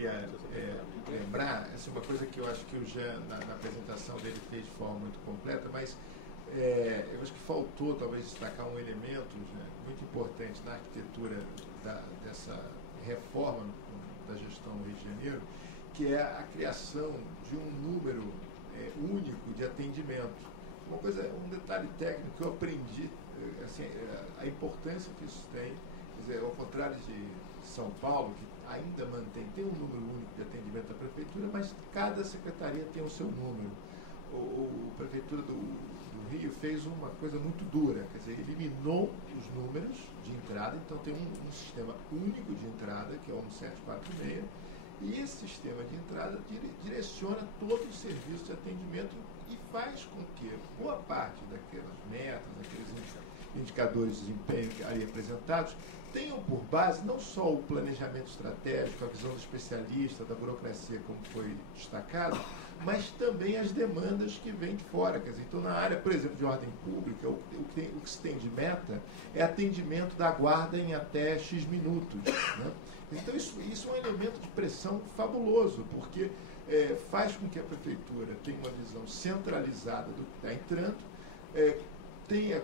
queria lembrar, assim, uma coisa que eu acho que o Jean, na apresentação dele, fez de forma muito completa, mas eu acho que faltou talvez destacar um elemento, Jean, muito importante na arquitetura dessa reforma da gestão do Rio de Janeiro, que é a criação de um número único de atendimento. Um detalhe técnico que eu aprendi, assim, a importância que isso tem, quer dizer, ao contrário de São Paulo, que ainda tem um número único de atendimento da prefeitura, mas cada secretaria tem o seu número. A prefeitura do Rio fez uma coisa muito dura, quer dizer, eliminou os números de entrada, então tem um sistema único de entrada, que é o 1746, e esse sistema de entrada direciona todo o serviço de atendimento e faz com que boa parte daquelas metas, daqueles indicadores de desempenho ali apresentados, tenham por base não só o planejamento estratégico, a visão do especialista, da burocracia, como foi destacado, mas também as demandas que vêm de fora. Quer dizer, então, na área, por exemplo, de ordem pública, o que se tem de meta é atendimento da guarda em até X minutos. Né? Então, isso é um elemento de pressão fabuloso, porque faz com que a prefeitura tenha uma visão centralizada do que está entrando, tenha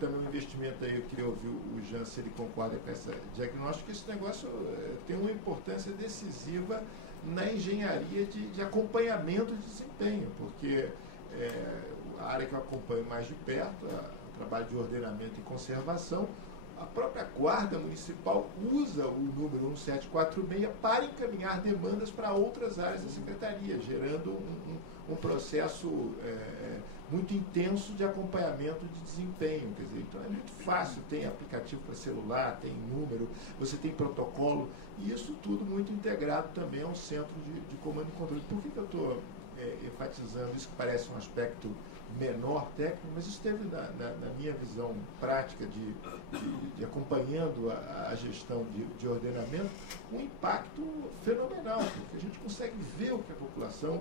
também um investimento aí, eu queria ouvir o Jean se ele concorda com essa diagnóstico, que esse negócio tem uma importância decisiva na engenharia de acompanhamento de desempenho, porque a área que eu acompanho mais de perto, o trabalho de ordenamento e conservação, a própria Guarda Municipal usa o número 1746 para encaminhar demandas para outras áreas da Secretaria, gerando um processo muito intenso de acompanhamento de desempenho. Quer dizer, então é muito fácil, tem aplicativo para celular, tem número, você tem protocolo, e isso tudo muito integrado também ao centro de comando e controle. Por que eu estou enfatizando isso, que parece um aspecto menor técnico, mas isso teve, na minha visão prática de acompanhando a gestão de ordenamento, um impacto fenomenal, porque a gente consegue ver o que a população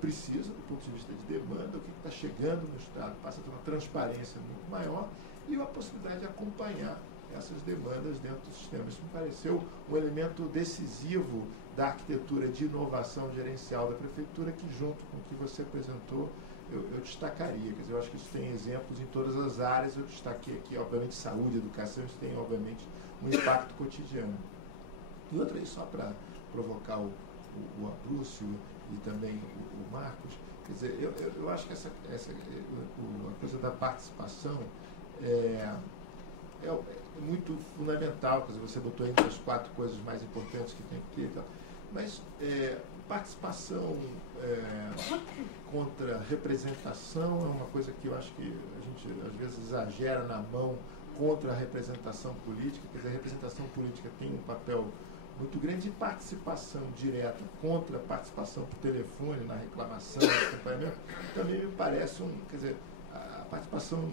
precisa do ponto de vista de demanda, o que está chegando no Estado, passa a ter uma transparência muito maior e a possibilidade de acompanhar essas demandas dentro do sistema. Isso me pareceu um elemento decisivo da arquitetura de inovação gerencial da Prefeitura, que junto com o que você apresentou, eu destacaria. Quer dizer, eu acho que isso tem exemplos em todas as áreas, eu destaquei aqui, obviamente, saúde, educação, isso tem, obviamente, um impacto cotidiano. E outra aí, só para provocar o Abrúcio e também o Marcos, quer dizer, eu acho que a coisa da participação é muito fundamental. Quer dizer, você botou entre as 4 coisas mais importantes que tem que ter, mas participação contra representação é uma coisa que eu acho que a gente às vezes exagera na mão contra a representação política. Quer dizer, a representação política tem um papel muito grande de participação direta contra a participação por telefone, na reclamação, no acompanhamento, também me parece quer dizer, a participação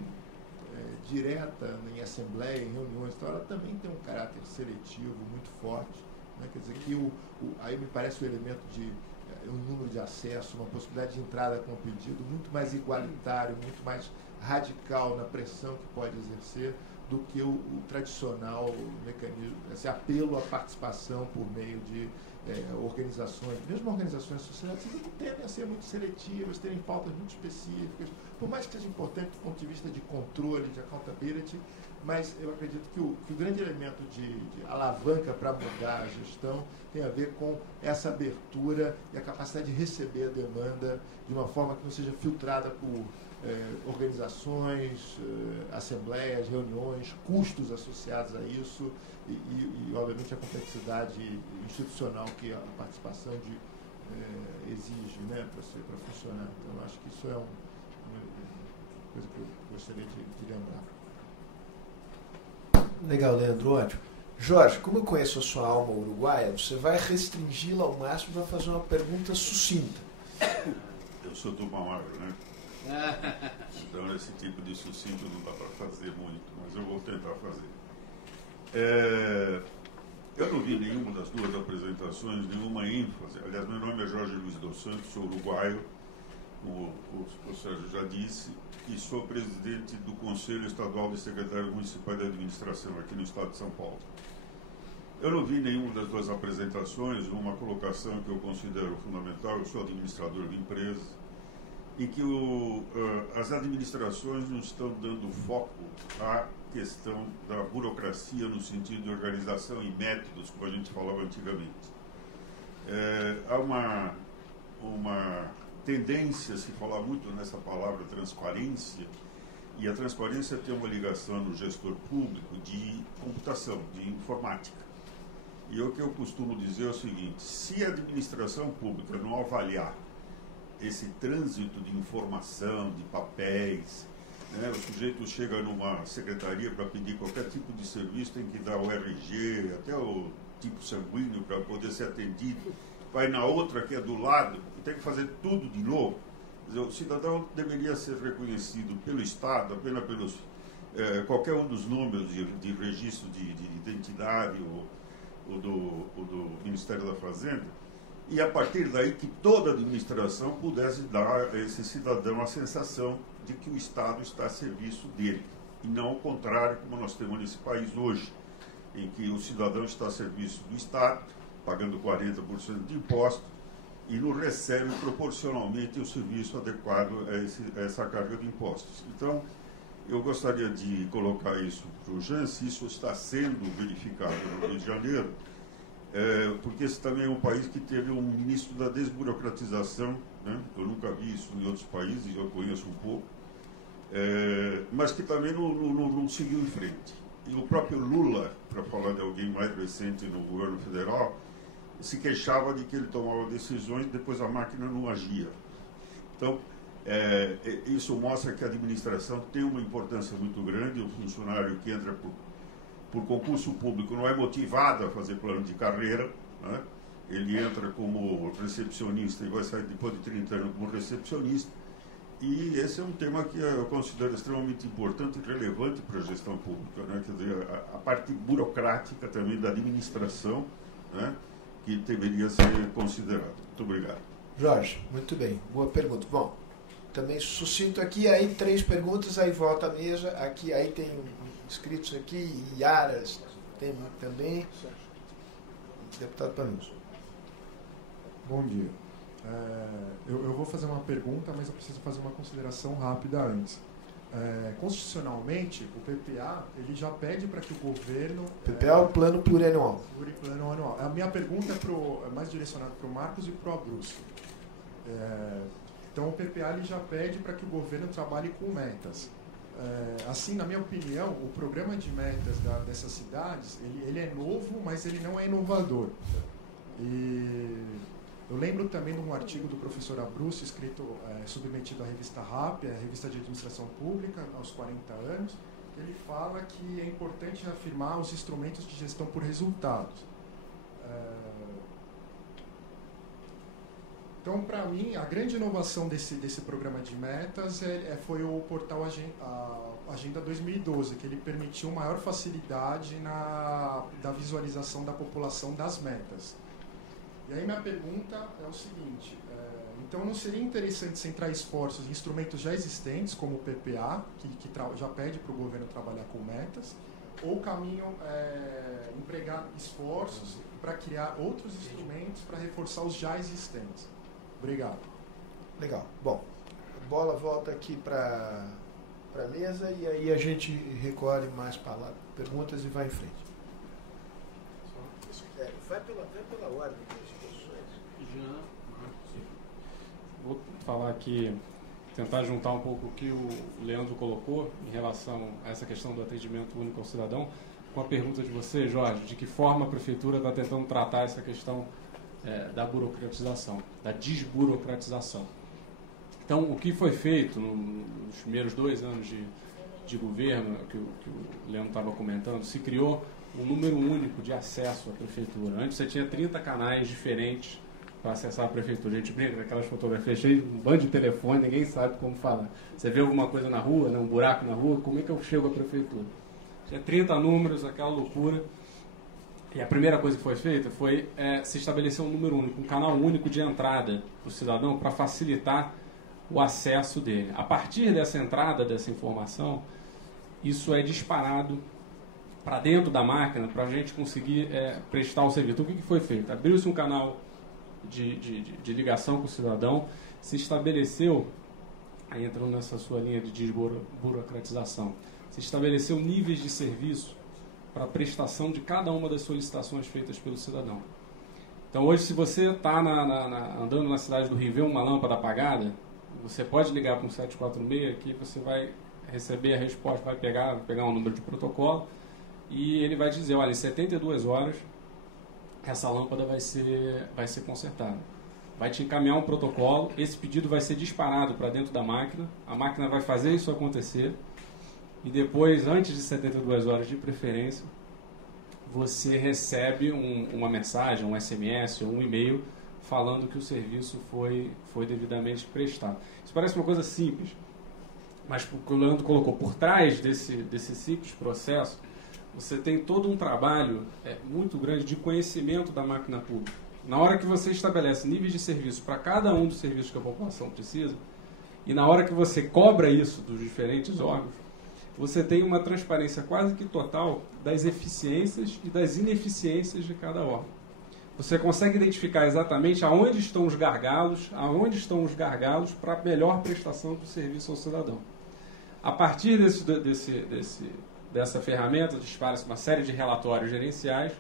direta em assembleia, em reuniões, então, ela também tem um caráter seletivo muito forte, né? Quer dizer, que aí me parece o elemento de um número de acesso, uma possibilidade de entrada com o pedido muito mais igualitário, muito mais radical na pressão que pode exercer do que o tradicional mecanismo, esse apelo à participação por meio de organizações, mesmo organizações sociais, que tendem a ser muito seletivas, terem pautas muito específicas, por mais que seja importante do ponto de vista de controle, de accountability, mas eu acredito que o grande elemento de alavanca para mudar a gestão tem a ver com essa abertura e a capacidade de receber a demanda de uma forma que não seja filtrada por organizações, assembleias, reuniões, custos associados a isso e obviamente, a complexidade institucional que a participação exige, né, para funcionar. Então, acho que isso é uma coisa que eu gostaria de lembrar. Legal, Leandro, ótimo. Jorge, como eu conheço a sua alma uruguaia, você vai restringi-la ao máximo para fazer uma pergunta sucinta. Eu sou do Mauagro, né? Então esse tipo de sucinto não dá para fazer muito, mas eu vou tentar fazer. Eu não vi nenhuma das 2 apresentações, nenhuma ênfase. Aliás, meu nome é Jorge Luiz dos Santos, sou uruguaio, como o Sérgio já disse, e sou presidente do Conselho Estadual de Secretários Municipais de Administração aqui no estado de São Paulo. Eu não vi nenhuma das duas apresentações uma colocação que eu considero fundamental. Eu sou administrador de empresas, em que as administrações não estão dando foco à questão da burocracia no sentido de organização e métodos, como a gente falava antigamente. Há uma tendência a se falar muito nessa palavra transparência, e a transparência tem uma ligação no gestor público de computação, de informática. E o que eu costumo dizer é o seguinte: se a administração pública não avaliar esse trânsito de informação, de papéis, né, o sujeito chega numa secretaria para pedir qualquer tipo de serviço, tem que dar o RG, até o tipo sanguíneo para poder ser atendido, vai na outra que é do lado e tem que fazer tudo de novo. Quer dizer, o cidadão deveria ser reconhecido pelo Estado, apenas pelos qualquer um dos números de registro de identidade ou do Ministério da Fazenda, e a partir daí que toda a administração pudesse dar a esse cidadão a sensação de que o Estado está a serviço dele, e não o contrário, como nós temos nesse país hoje, em que o cidadão está a serviço do Estado, pagando 40% de impostos, e não recebe proporcionalmente o serviço adequado a essa carga de impostos. Então, eu gostaria de colocar isso para o Jean, se isso está sendo verificado no Rio de Janeiro, porque esse também é um país que teve um ministro da desburocratização, né? Eu nunca vi isso em outros países, eu conheço um pouco, mas que também não seguiu em frente. E o próprio Lula, para falar de alguém mais recente no governo federal, se queixava de que ele tomava decisões e depois a máquina não agia. Então, isso mostra que a administração tem uma importância muito grande. O funcionário que entra por concurso público não é motivado a fazer plano de carreira, né? Ele entra como recepcionista e vai sair depois de 30 anos como recepcionista. E esse é um tema que eu considero extremamente importante e relevante para a gestão pública, né? Quer dizer, a parte burocrática também da administração, né? Que deveria ser considerada. Muito obrigado. Jorge, muito bem. Boa pergunta. Bom, também sucinto aqui, aí 3 perguntas, aí volta à mesa. Aqui, aí tem inscritos aqui, Iaras tem também. Deputado Panuso. Bom dia. Eu vou fazer uma pergunta, mas eu preciso fazer uma consideração rápida antes. Constitucionalmente, o PPA ele já pede para que o governo... PPA é o plano plurianual. Plano anual. A minha pergunta é mais direcionada para o Marcos e para o Abruzzo. Então, o PPA ele já pede para que o governo trabalhe com metas. Assim, na minha opinião, o programa de metas dessas cidades, ele é novo, mas ele não é inovador. E eu lembro também de um artigo do professor Abruzzo, escrito, submetido à revista RAP, a Revista de Administração Pública, aos 40 anos, que ele fala que é importante afirmar os instrumentos de gestão por resultados. Então, para mim, a grande inovação desse programa de metas foi o portal Agenda 2012, que ele permitiu maior facilidade da visualização da população das metas. E aí minha pergunta é o seguinte, então não seria interessante centrar esforços em instrumentos já existentes, como o PPA, que já pede para o governo trabalhar com metas, ou o caminho empregar esforços para criar outros instrumentos para reforçar os já existentes? Obrigado. Legal. Bom, a bola volta aqui para a mesa e aí a gente recolhe mais perguntas e vai em frente. Vai pela ordem das questões. Vou falar aqui, tentar juntar um pouco o que o Leandro colocou em relação a essa questão do atendimento único ao cidadão, com a pergunta de você, Jorge, de que forma a Prefeitura está tentando tratar essa questão da burocratização, da desburocratização. Então, o que foi feito nos primeiros 2 anos de governo, que o Leandro estava comentando, se criou um número único de acesso à Prefeitura. Antes você tinha 30 canais diferentes para acessar a Prefeitura. A gente brinca naquelas fotografias cheias de um bando de telefone, ninguém sabe como falar. Você vê alguma coisa na rua, um buraco na rua, como é que eu chego à Prefeitura? Tinha 30 números, aquela loucura. E a primeira coisa que foi feita foi se estabelecer um número único, um canal único de entrada para o cidadão para facilitar o acesso dele. A partir dessa entrada, dessa informação, isso é disparado para dentro da máquina para a gente conseguir prestar o serviço. Então, o que foi feito? Abriu-se um canal de ligação com o cidadão, se estabeleceu, aí entrando nessa sua linha de desburocratização, se estabeleceu níveis de serviço para a prestação de cada uma das solicitações feitas pelo cidadão. Então, hoje, se você está andando na cidade do Rio e vê uma lâmpada apagada, você pode ligar para um 746 que você vai receber a resposta, vai pegar um número de protocolo e ele vai dizer, olha, em 72 horas essa lâmpada vai ser consertada. Vai te encaminhar um protocolo, esse pedido vai ser disparado para dentro da máquina, a máquina vai fazer isso acontecer e depois, antes de 72 horas de preferência, você recebe uma mensagem, um SMS ou um e-mail falando que o serviço foi devidamente prestado. Isso parece uma coisa simples, mas o que o Leandro colocou, por trás desse simples processo, você tem todo um trabalho muito grande de conhecimento da máquina pública. Na hora que você estabelece níveis de serviço para cada um dos serviços que a população precisa, e na hora que você cobra isso dos diferentes órgãos, você tem uma transparência quase que total das eficiências e das ineficiências de cada órgão. Você consegue identificar exatamente aonde estão os gargalos para a melhor prestação do serviço ao cidadão. A partir dessa ferramenta, dispara-se uma série de relatórios gerenciais,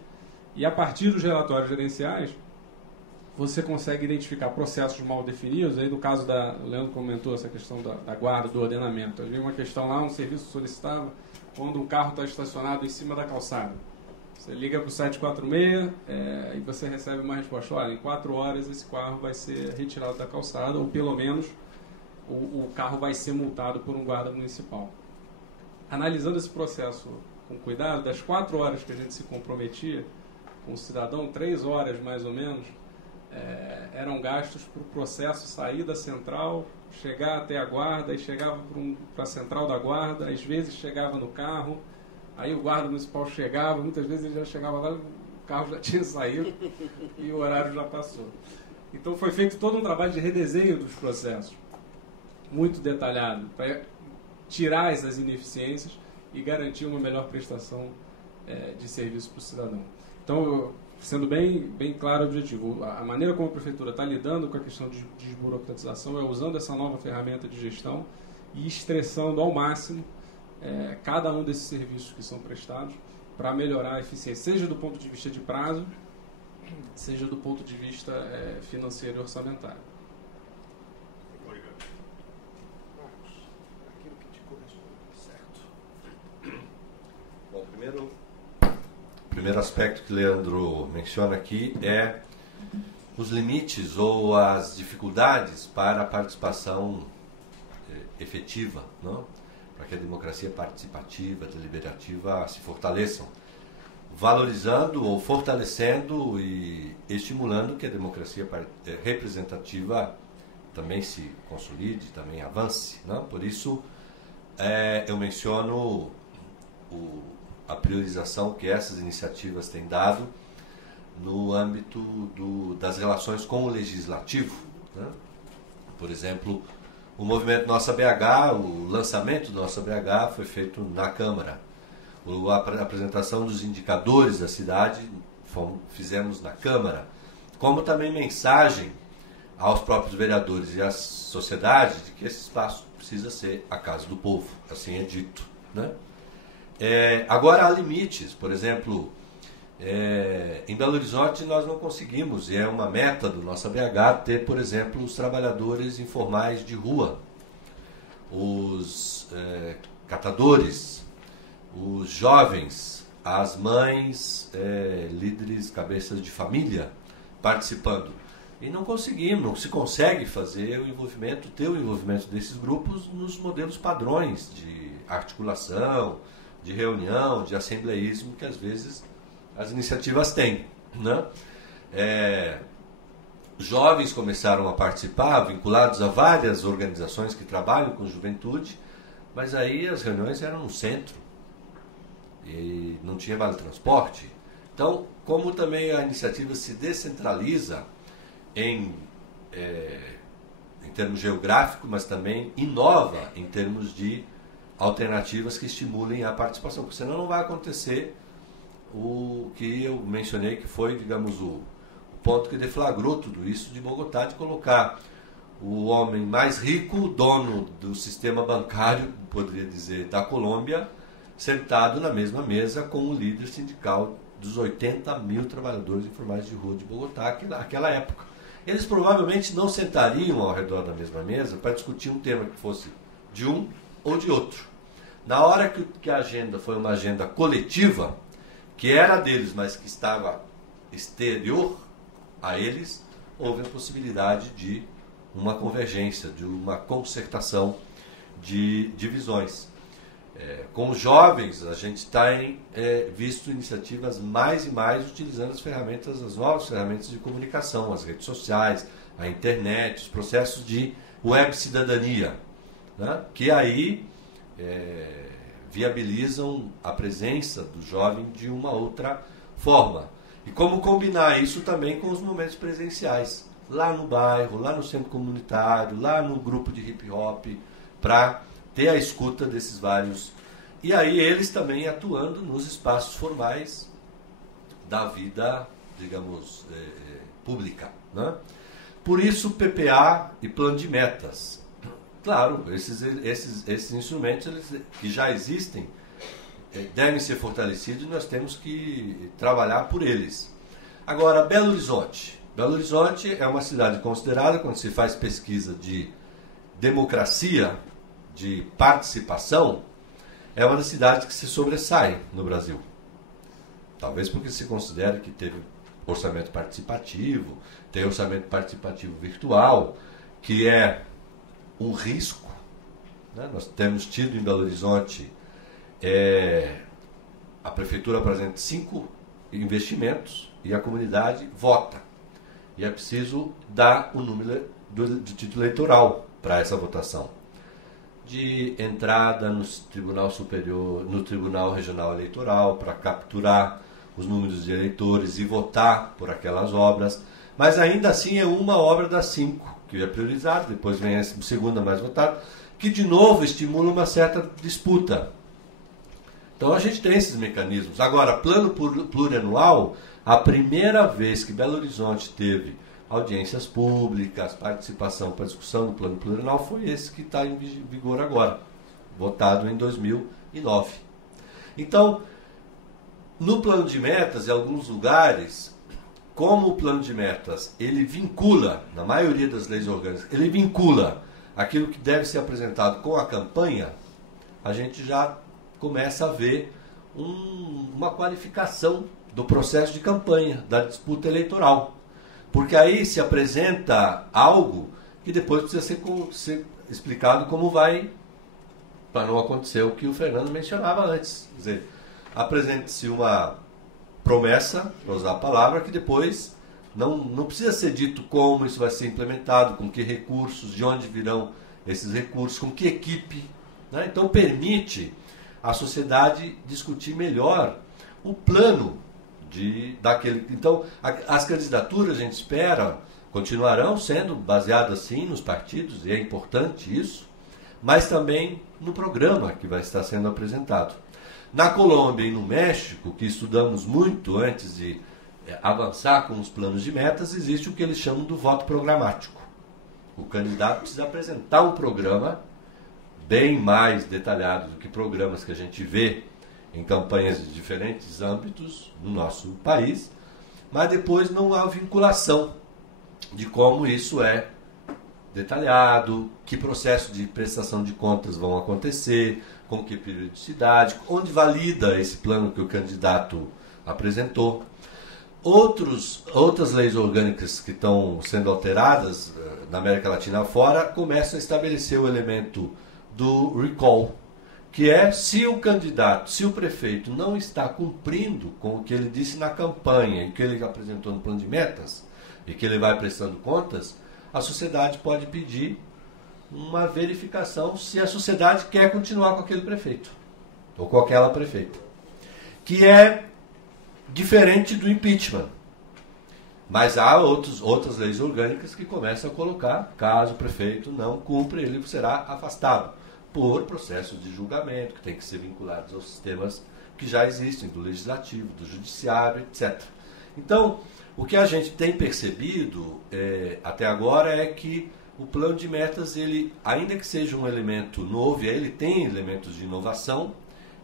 e a partir dos relatórios gerenciais, você consegue identificar processos mal definidos. Aí, no caso o Leandro comentou essa questão da guarda, do ordenamento. Eu vi uma questão lá, um serviço solicitava quando um carro está estacionado em cima da calçada. Você liga para o 746 e você recebe uma resposta, olha, em 4 horas esse carro vai ser retirado da calçada, ou pelo menos o carro vai ser multado por um guarda municipal. Analisando esse processo com cuidado, das 4 horas que a gente se comprometia com o cidadão, 3 horas mais ou menos, eram gastos para o processo sair da central, chegar até a guarda, e chegava para a central da guarda, às vezes chegava no carro, aí o guarda municipal chegava, muitas vezes ele já chegava lá, o carro já tinha saído e o horário já passou. Então foi feito todo um trabalho de redesenho dos processos, muito detalhado, para tirar essas ineficiências e garantir uma melhor prestação de serviço para o cidadão. Então, sendo bem claro o objetivo, a maneira como a Prefeitura está lidando com a questão de desburocratização é usando essa nova ferramenta de gestão e estressando ao máximo cada um desses serviços que são prestados para melhorar a eficiência, seja do ponto de vista de prazo, seja do ponto de vista financeiro e orçamentário. Bom, o primeiro aspecto que Leandro menciona aqui é os limites ou as dificuldades para a participação efetiva, não? Para que a democracia participativa, deliberativa se fortaleçam, valorizando ou fortalecendo e estimulando que a democracia representativa também se consolide, também avance, não? Por isso, eu menciono a priorização que essas iniciativas têm dado no âmbito das relações com o legislativo, né? Por exemplo, o movimento Nossa BH, o lançamento do Nossa BH foi feito na Câmara. A apresentação dos indicadores da cidade fizemos na Câmara, como também mensagem aos próprios vereadores e à sociedade de que esse espaço precisa ser a casa do povo, assim é dito, né? Agora há limites, por exemplo, em Belo Horizonte nós não conseguimos, e é uma meta do Nossa BH, ter, por exemplo, os trabalhadores informais de rua, os catadores, os jovens, as mães, líderes, cabeças de família participando. E não conseguimos, não se consegue fazer ter o envolvimento desses grupos nos modelos padrões de articulação, de reunião, de assembleísmo que às vezes as iniciativas têm, né? Jovens começaram a participar, vinculados a várias organizações que trabalham com juventude, mas aí as reuniões eram no centro e não tinha vale transporte. Então, como também a iniciativa se descentraliza em termos geográficos, mas também inova em termos de alternativas que estimulem a participação, porque senão não vai acontecer o que eu mencionei, que foi, digamos, o ponto que deflagrou tudo isso de Bogotá, de colocar o homem mais rico, dono do sistema bancário, poderia dizer, da Colômbia, sentado na mesma mesa com o líder sindical dos 80 mil trabalhadores informais de rua de Bogotá, naquela época. Eles provavelmente não sentariam ao redor da mesma mesa para discutir um tema que fosse de um ou de outro. Na hora que a agenda foi uma agenda coletiva, que era deles, mas que estava exterior a eles, houve a possibilidade de uma convergência, de uma concertação de visões. Com os jovens, a gente tem visto iniciativas mais e mais utilizando as novas ferramentas de comunicação, as redes sociais, a internet, os processos de web cidadania, né? Que aí viabilizam a presença do jovem de uma outra forma. E como combinar isso também com os momentos presenciais, lá no bairro, lá no centro comunitário, lá no grupo de hip hop, para ter a escuta desses vários. E aí eles também atuando nos espaços formais da vida, digamos, pública, né? Por isso, PPA e plano de metas. Claro, esses instrumentos que já existem devem ser fortalecidos e nós temos que trabalhar por eles. Agora, Belo Horizonte. Belo Horizonte é uma cidade considerada, quando se faz pesquisa de democracia, de participação, é uma das cidades que se sobressai no Brasil. Talvez porque se considera que teve orçamento participativo, tem orçamento participativo virtual, que é um risco, né? Nós temos tido em Belo Horizonte, a prefeitura apresenta 5 investimentos e a comunidade vota. E é preciso dar o número do título eleitoral para essa votação. De entrada no Tribunal Superior, no Tribunal Regional Eleitoral, para capturar os números de eleitores e votar por aquelas obras. Mas ainda assim é uma obra das 5 que é priorizada, depois vem a segunda mais votada, que de novo estimula uma certa disputa. Então a gente tem esses mecanismos. Agora, plano plurianual, a primeira vez que Belo Horizonte teve audiências públicas, participação para discussão do plano plurianual, foi esse que está em vigor agora, votado em 2009. Então, no plano de metas, em alguns lugares, como o plano de metas, ele vincula, na maioria das leis orgânicas, ele vincula aquilo que deve ser apresentado com a campanha, a gente já começa a ver uma qualificação do processo de campanha, da disputa eleitoral. Porque aí se apresenta algo que depois precisa ser explicado como vai, para não acontecer o que o Fernando mencionava antes. Quer dizer, apresente-se uma promessa, para usar a palavra, que depois não precisa ser dito como isso vai ser implementado, com que recursos, de onde virão esses recursos, com que equipe, né? Então permite a sociedade discutir melhor o plano daquele. Então, as candidaturas, a gente espera, continuarão sendo baseadas sim nos partidos, e é importante isso, mas também no programa que vai estar sendo apresentado. Na Colômbia e no México, que estudamos muito antes de avançar com os planos de metas, existe o que eles chamam do voto programático. O candidato precisa apresentar um programa bem mais detalhado do que programas que a gente vê em campanhas de diferentes âmbitos no nosso país, mas depois não há vinculação de como isso é detalhado, que processo de prestação de contas vão acontecer, com que periodicidade, onde valida esse plano que o candidato apresentou. Outras leis orgânicas que estão sendo alteradas na América Latina afora começam a estabelecer o elemento do recall, que é se o candidato, se o prefeito não está cumprindo com o que ele disse na campanha e o que ele apresentou no plano de metas, e que ele vai prestando contas, a sociedade pode pedir uma verificação se a sociedade quer continuar com aquele prefeito, ou com aquela prefeita. Que é diferente do impeachment. Mas há outras leis orgânicas que começam a colocar, caso o prefeito não cumpra, ele será afastado. por processos de julgamento, que têm que ser vinculados aos sistemas que já existem, do legislativo, do judiciário, etc. Então, o que a gente tem percebido até agora é que o plano de metas, ele, ainda que seja um elemento novo, e ele tem elementos de inovação,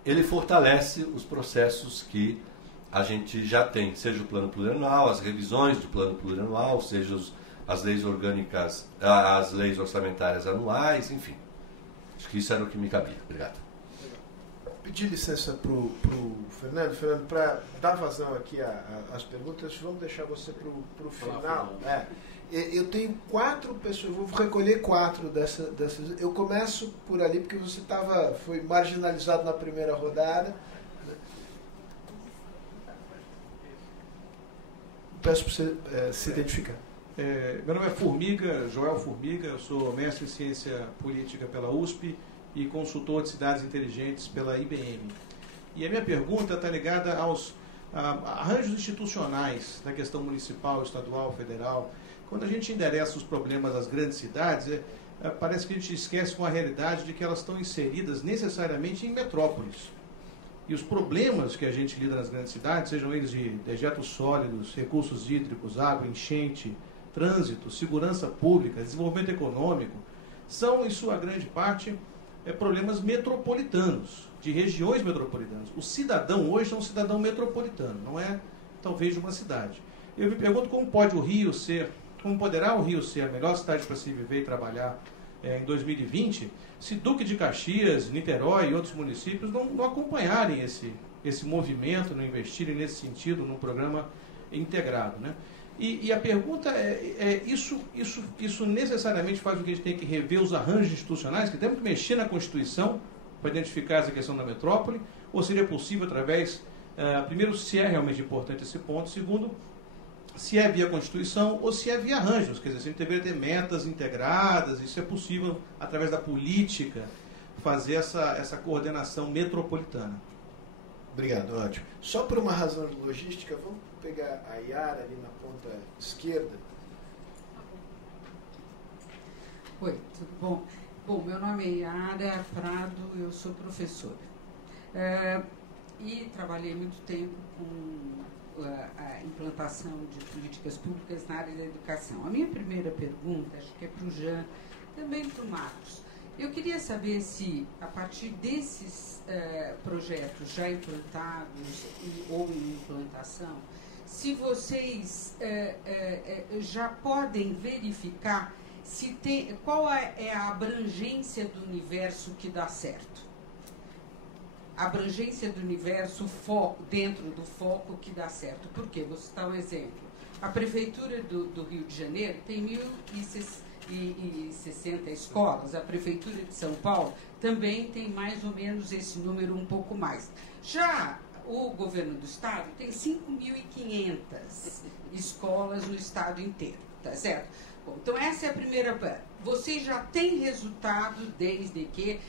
ele fortalece os processos que a gente já tem, seja o plano plurianual, as revisões do plano plurianual, seja as leis orgânicas, as leis orçamentárias anuais, enfim. Acho que isso era o que me cabia. Obrigado. Pedir licença para o Fernando. Fernando, para dar vazão aqui às perguntas, vamos deixar você para o final. Eu tenho 4 pessoas, vou recolher 4 dessas. Eu começo por ali, porque você foi marginalizado na primeira rodada. Peço para você se identificar. Meu nome é Joel Formiga, eu sou mestre em ciência política pela USP e consultor de cidades inteligentes pela IBM. E a minha pergunta está ligada aos arranjos institucionais da questão municipal, estadual, federal. Quando a gente endereça os problemas das grandes cidades, parece que a gente esquece com a realidade de que elas estão inseridas necessariamente em metrópoles. E os problemas que a gente lida nas grandes cidades, sejam eles de dejetos sólidos, recursos hídricos, água, enchente, trânsito, segurança pública, desenvolvimento econômico, são, em sua grande parte, problemas metropolitanos, de regiões metropolitanas. O cidadão hoje é um cidadão metropolitano, não é talvez de uma cidade. Eu me pergunto como poderá o Rio ser a melhor cidade para se viver e trabalhar em 2020, se Duque de Caxias, Niterói e outros municípios não acompanharem esse movimento, não investirem nesse sentido, num programa integrado, né? E a pergunta isso necessariamente faz com que a gente tenha que rever os arranjos institucionais, que temos que mexer na Constituição para identificar essa questão da metrópole, ou seria possível através, primeiro, se é realmente importante esse ponto, segundo, se é via Constituição ou se é via arranjos, quer dizer, se a gente deveria ter metas integradas, isso é possível através da política fazer essa coordenação metropolitana. Obrigado, ótimo. Só por uma razão de logística, vamos pegar a Yara ali na ponta esquerda. Oi, tudo bom? Bom, meu nome é Yara Prado, eu sou professora. E trabalhei muito tempo com a implantação de políticas públicas na área da educação. A minha primeira pergunta, acho que é para o Jean, também para o Marcos. Eu queria saber se, a partir desses projetos já implantados ou em implantação, se vocês já podem verificar qual é a abrangência do universo que dá certo. A abrangência do universo dentro do foco que dá certo. Por quê? Vou citar um exemplo. A Prefeitura do Rio de Janeiro tem 1.060 escolas. A Prefeitura de São Paulo também tem mais ou menos esse número, um pouco mais. Já o governo do Estado tem 5.500 escolas no Estado inteiro. Tá certo? Bom, então, essa é a primeira. Vocês já têm resultado desde que...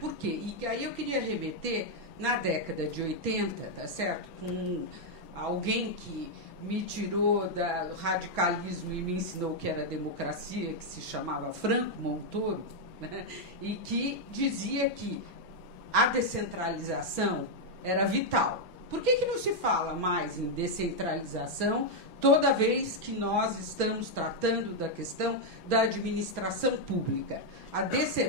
Por quê? E aí eu queria remeter na década de 80, tá certo? Com alguém que me tirou do radicalismo e me ensinou o que era democracia, que se chamava Franco Montoro, né? E que dizia que a descentralização era vital. Por que não se fala mais em descentralização toda vez que nós estamos tratando da questão da administração pública?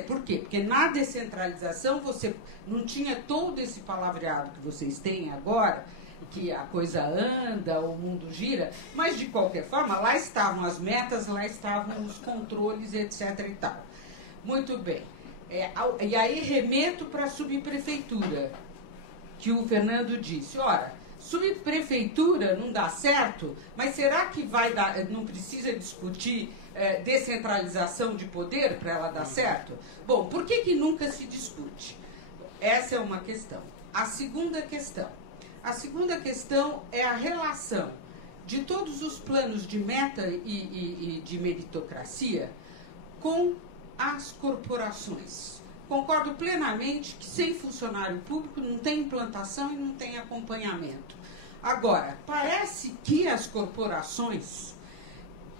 Por quê? Porque na descentralização você não tinha todo esse palavreado que vocês têm agora, que a coisa anda, o mundo gira, mas de qualquer forma, lá estavam as metas, lá estavam os controles, etc. e tal. Muito bem. E aí remeto para a subprefeitura, que o Fernando disse. Ora, subprefeitura não dá certo, mas será que não precisa discutir descentralização de poder para ela dar certo? Bom, por que nunca se discute? Essa é uma questão. A segunda questão é a relação de todos os planos de meta e de meritocracia com as corporações. Concordo plenamente que sem funcionário público não tem implantação e não tem acompanhamento. Agora, parece que as corporações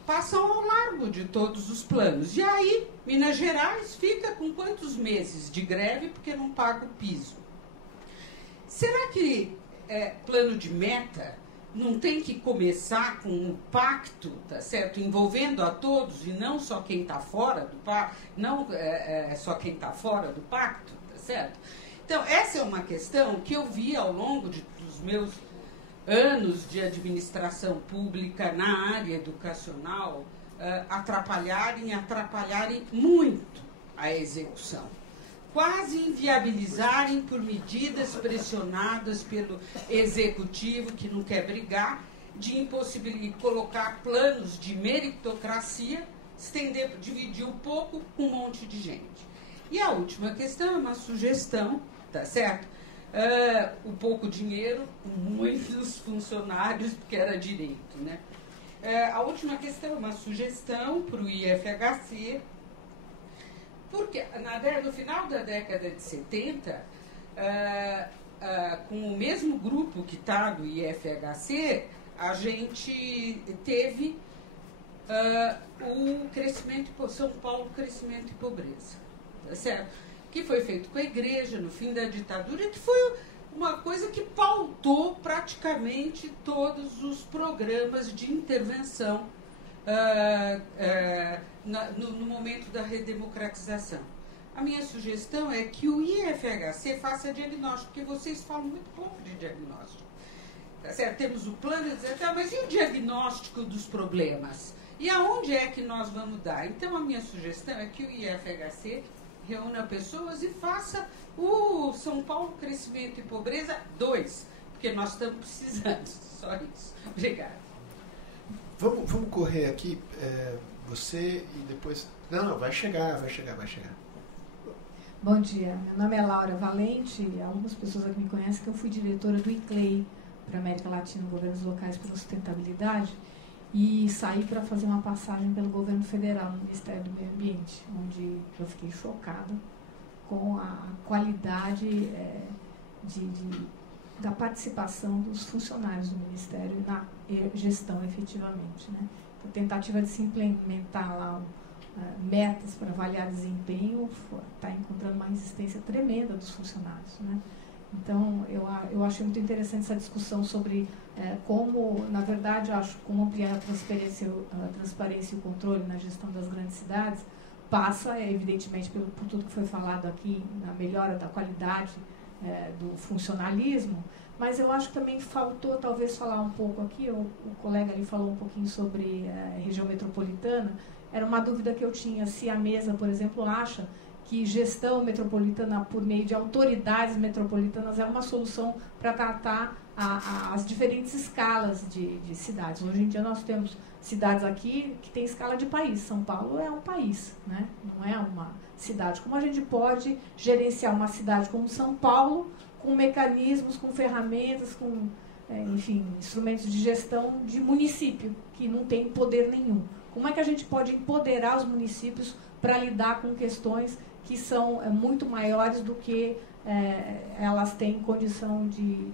passam ao largo de todos os planos. E aí, Minas Gerais fica com quantos meses de greve porque não paga o piso? Será que plano de meta não tem que começar com um pacto, tá certo? Envolvendo a todos e não só quem está fora do pacto, não só quem está fora do pacto, tá certo? Então, essa é uma questão que eu vi ao longo dos meus anos de administração pública na área educacional atrapalharem muito a execução. Quase inviabilizarem por medidas pressionadas pelo executivo, que não quer brigar, de impossibilitar colocar planos de meritocracia, dividir um pouco com um monte de gente. E a última questão é uma sugestão, tá certo? O pouco dinheiro, muitos funcionários, porque era direito, né? A última questão é uma sugestão para o IFHC, porque no final da década de 70, com o mesmo grupo que está do IFHC, a gente teve o crescimento, São Paulo, crescimento e pobreza, tá certo? Que foi feito com a igreja no fim da ditadura, que foi uma coisa que pautou praticamente todos os programas de intervenção no momento da redemocratização. A minha sugestão é que o IFHC faça diagnóstico, porque vocês falam muito pouco de diagnóstico. Tá certo? Temos o plano, etc., mas e o diagnóstico dos problemas? E aonde é que nós vamos dar? Então, a minha sugestão é que o IFHC reúna pessoas e faça o São Paulo Crescimento e Pobreza 2, porque nós estamos precisando, só isso. Obrigada. Vamos correr aqui, você e depois... Não, vai chegar. Bom dia, meu nome é Laura Valente, algumas pessoas aqui me conhecem que eu fui diretora do ICLEI para a América Latina, Governos Locais pela Sustentabilidade, e saí para fazer uma passagem pelo governo federal, no Ministério do Meio Ambiente, onde eu fiquei chocada com a qualidade da participação dos funcionários do Ministério na gestão, efetivamente, né? A tentativa de se implementar lá metas para avaliar desempenho está encontrando uma resistência tremenda dos funcionários, né? Então, eu achei muito interessante essa discussão sobre como, na verdade, acho como ampliar a transparência e o controle na gestão das grandes cidades passa, evidentemente, por tudo que foi falado aqui, na melhora da qualidade do funcionalismo, mas eu acho que também faltou, talvez, falar um pouco aqui, o colega ali falou um pouquinho sobre região metropolitana, era uma dúvida que eu tinha, se a mesa, por exemplo, acha que gestão metropolitana por meio de autoridades metropolitanas é uma solução para tratar as diferentes escalas de cidades. Hoje em dia nós temos cidades aqui que têm escala de país. São Paulo é um país, né? Não é uma cidade. Como a gente pode gerenciar uma cidade como São Paulo com mecanismos, com ferramentas, com enfim, instrumentos de gestão de município que não tem poder nenhum? Como é que a gente pode empoderar os municípios para lidar com questões que são muito maiores do que elas têm condição de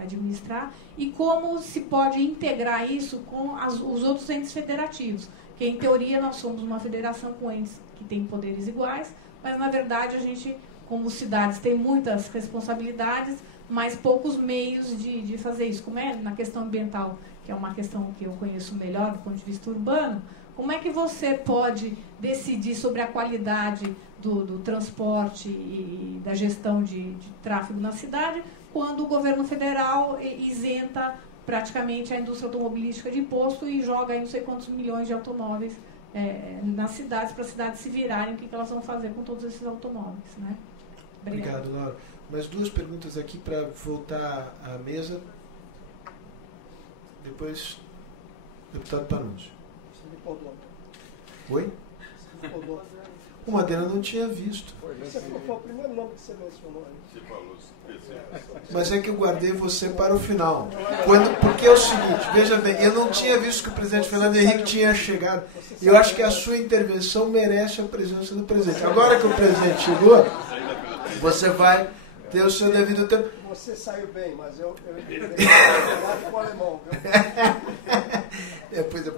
administrar, e como se pode integrar isso com os outros entes federativos, que em teoria nós somos uma federação com entes que têm poderes iguais, mas na verdade a gente, como cidades, tem muitas responsabilidades, mas poucos meios de fazer isso. Como é na questão ambiental, que é uma questão que eu conheço melhor do ponto de vista urbano, como é que você pode decidir sobre a qualidade do transporte e da gestão de tráfego na cidade, quando o governo federal isenta praticamente a indústria automobilística de imposto e joga aí não sei quantos milhões de automóveis nas cidades, para as cidades se virarem, o que elas vão fazer com todos esses automóveis, né? Obrigado, Laura. Mais duas perguntas aqui para voltar à mesa. Depois, deputado Panunzi. Oi? O Madeira não tinha visto. Você foi o primeiro nome que você mencionou aí. Você falou. Mas é que eu guardei você para o final. Porque é o seguinte, veja bem, eu não tinha visto que o presidente Fernando Henrique tinha chegado. Eu acho que a sua intervenção merece a presença do presidente. Agora que o presidente chegou, você vai ter o seu devido tempo. Você saiu bem, mas eu com o alemão, viu?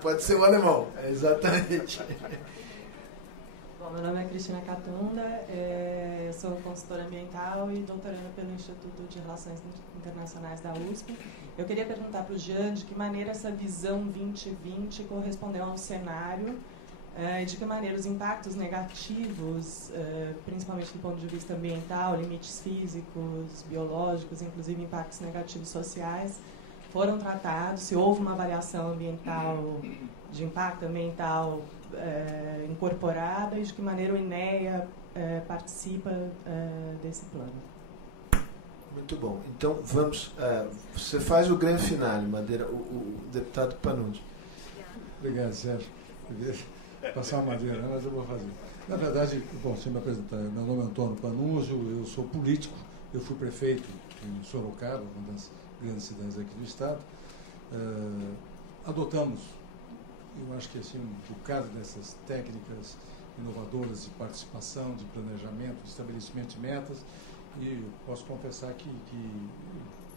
Pode ser um alemão, exatamente. Bom, meu nome é Cristina Catunda, eu sou consultora ambiental e doutoranda pelo Instituto de Relações Internacionais da USP. Eu queria perguntar para o Jean de que maneira essa visão 2020 correspondeu ao cenário e de que maneira os impactos negativos, principalmente do ponto de vista ambiental, limites físicos, biológicos, inclusive impactos negativos sociais, foram tratados, se houve uma avaliação ambiental, de impacto ambiental incorporada e de que maneira o INEA participa desse plano. Muito bom. Então, vamos... você faz o grande finale, Madeira, o deputado Panunzi. Obrigado, Sérgio. Passar uma madeira, mas eu vou fazer. Na verdade, bom, deixa eu me apresentar. Meu nome é Antônio Panunzio, eu sou político, eu fui prefeito em Sorocaba, uma das grandes cidades aqui do estado. Adotamos, eu acho que assim, um bocado dessas técnicas inovadoras de participação, de planejamento, de estabelecimento de metas, e eu posso confessar que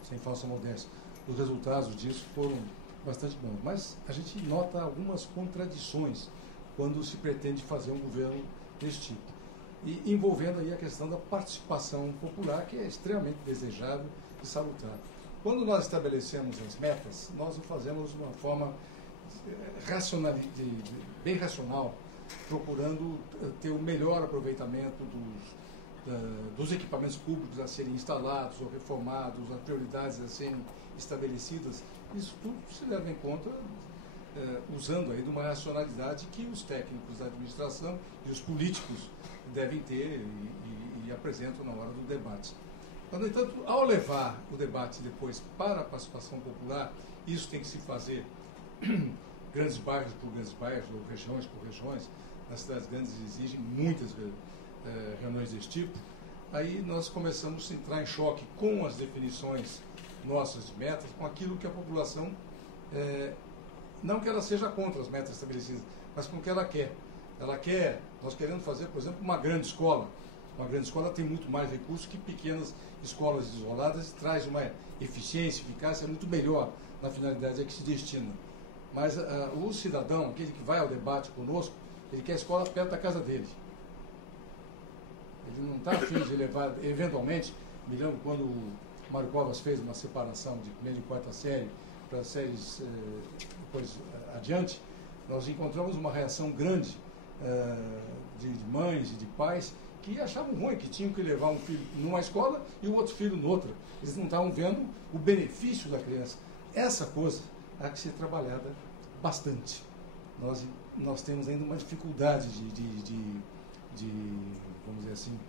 sem falsa modéstia, os resultados disso foram bastante bons. Mas a gente nota algumas contradições quando se pretende fazer um governo desse tipo. E envolvendo aí a questão da participação popular, que é extremamente desejável e salutar. Quando nós estabelecemos as metas, nós o fazemos de uma forma bem racional, procurando ter o melhor aproveitamento dos equipamentos públicos a serem instalados ou reformados, as prioridades a serem estabelecidas. Isso tudo se leva em conta usando aí de uma racionalidade que os técnicos da administração e os políticos devem ter e apresentam na hora do debate. No entanto, ao levar o debate depois para a participação popular, isso tem que se fazer grandes bairros por grandes bairros, ou regiões por regiões. Nas cidades grandes exigem muitas reuniões desse tipo. Aí nós começamos a entrar em choque com as definições nossas de metas, com aquilo que a população, não que ela seja contra as metas estabelecidas, mas com o que ela quer. Nós queremos fazer, por exemplo, uma grande escola. Uma grande escola tem muito mais recursos que pequenas escolas isoladas e traz uma eficiência, eficácia muito melhor na finalidade a que se destina. Mas o cidadão, aquele que vai ao debate conosco, ele quer a escola perto da casa dele. Ele não está afim de levar, eventualmente, me lembro quando o Mário Covas fez uma separação de primeira e quarta série para séries depois adiante, nós encontramos uma reação grande de mães e de pais que achavam ruim, que tinham que levar um filho numa escola e o outro filho noutra. Eles não estavam vendo o benefício da criança. Essa coisa há que ser trabalhada bastante. Nós temos ainda uma dificuldade de, vamos dizer assim,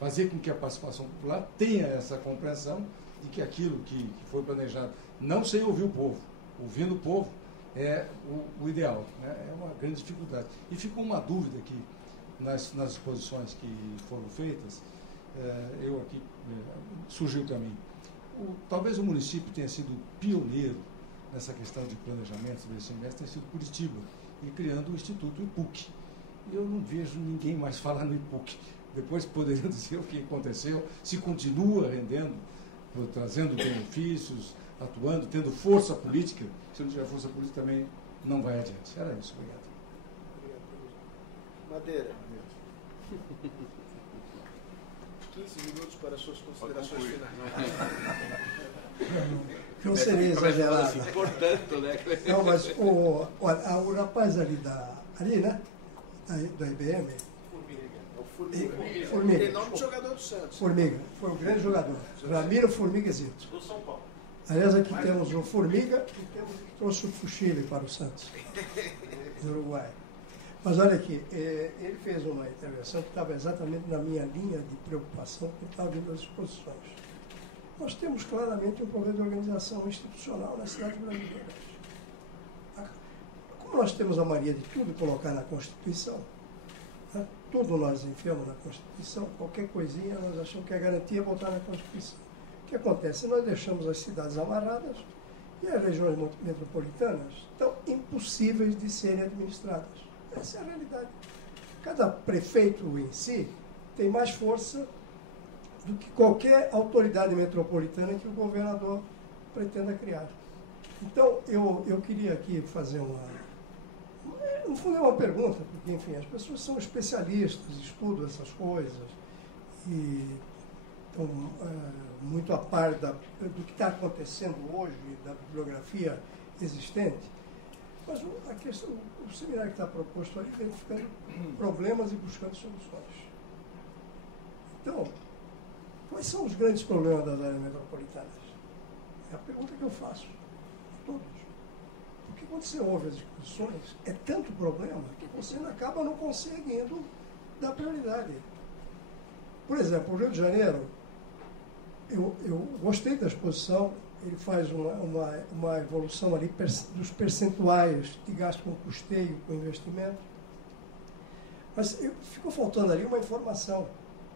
fazer com que a participação popular tenha essa compreensão de que aquilo que foi planejado, não sem ouvir o povo, ouvindo o povo, é o ideal. Né? É uma grande dificuldade. E ficou uma dúvida aqui nas exposições que foram feitas, surgiu também. Talvez o município tenha sido pioneiro nessa questão de planejamento, estabelecimento, tenha sido Curitiba, e criando o Instituto IPUC. Eu não vejo ninguém mais falar no IPUC. Depois poderiam dizer o que aconteceu, se continua rendendo, trazendo benefícios, atuando, tendo força política. Se não tiver força política também não vai adiante. Era isso, obrigado. Madeira. 15 minutos para suas considerações finais. Não seria exagerado. Portanto, né? Não, mas o rapaz ali né? Da IBM. Formiga. Tem nome de jogador do Santos. Formiga. Foi um grande jogador. Ramiro Formiga Zito. Do São Paulo. Aliás, aqui temos o Formiga e trouxe o Fuxile para o Santos, do Uruguai. Mas olha aqui, ele fez uma intervenção que estava exatamente na minha linha de preocupação quando estava vindo as exposições. Nós temos claramente um problema de organização institucional na cidade brasileira. Como nós temos a mania de tudo colocar na Constituição, né? Tudo nós enfiamos na Constituição, qualquer coisinha nós achamos que é garantia botar na Constituição. O que acontece? Nós deixamos as cidades amarradas e as regiões metropolitanas estão impossíveis de serem administradas. Essa é a realidade. Cada prefeito em si tem mais força do que qualquer autoridade metropolitana que o governador pretenda criar. Então, eu queria aqui fazer no fundo é uma pergunta, porque, enfim, as pessoas são especialistas, estudam essas coisas e estão muito a par do que está acontecendo hoje, da bibliografia existente. Mas o seminário que está proposto aí, identificando problemas e buscando soluções. Então, quais são os grandes problemas das áreas metropolitanas? É a pergunta que eu faço a todos. Porque quando você ouve as discussões, é tanto problema que você acaba não conseguindo dar prioridade. Por exemplo, o Rio de Janeiro, eu gostei da exposição, ele faz uma evolução ali dos percentuais de gasto com custeio, com investimento. Mas ficou faltando ali uma informação.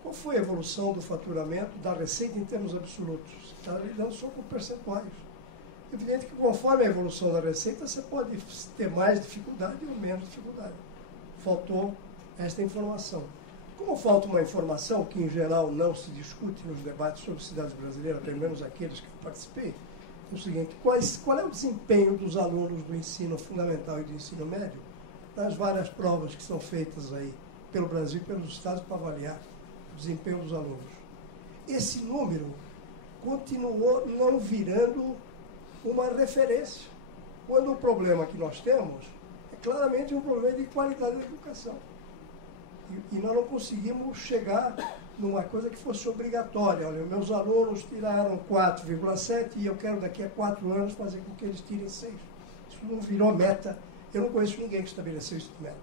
Qual foi a evolução do faturamento, da receita em termos absolutos? Você está lidando só com percentuais. É evidente que conforme a evolução da receita, você pode ter mais dificuldade ou menos dificuldade. Faltou esta informação. Como falta uma informação que, em geral, não se discute nos debates sobre cidades brasileiras, pelo menos aqueles que eu participei, é o seguinte: qual é o desempenho dos alunos do ensino fundamental e do ensino médio nas várias provas que são feitas aí pelo Brasil e pelos estados para avaliar o desempenho dos alunos? Esse número continuou não virando uma referência, quando o problema que nós temos é claramente um problema de qualidade da educação. E nós não conseguimos chegar numa coisa que fosse obrigatória. Olha, meus alunos tiraram 4,7 e eu quero daqui a 4 anos fazer com que eles tirem 6. Isso não virou meta. Eu não conheço ninguém que estabeleceu isso de meta.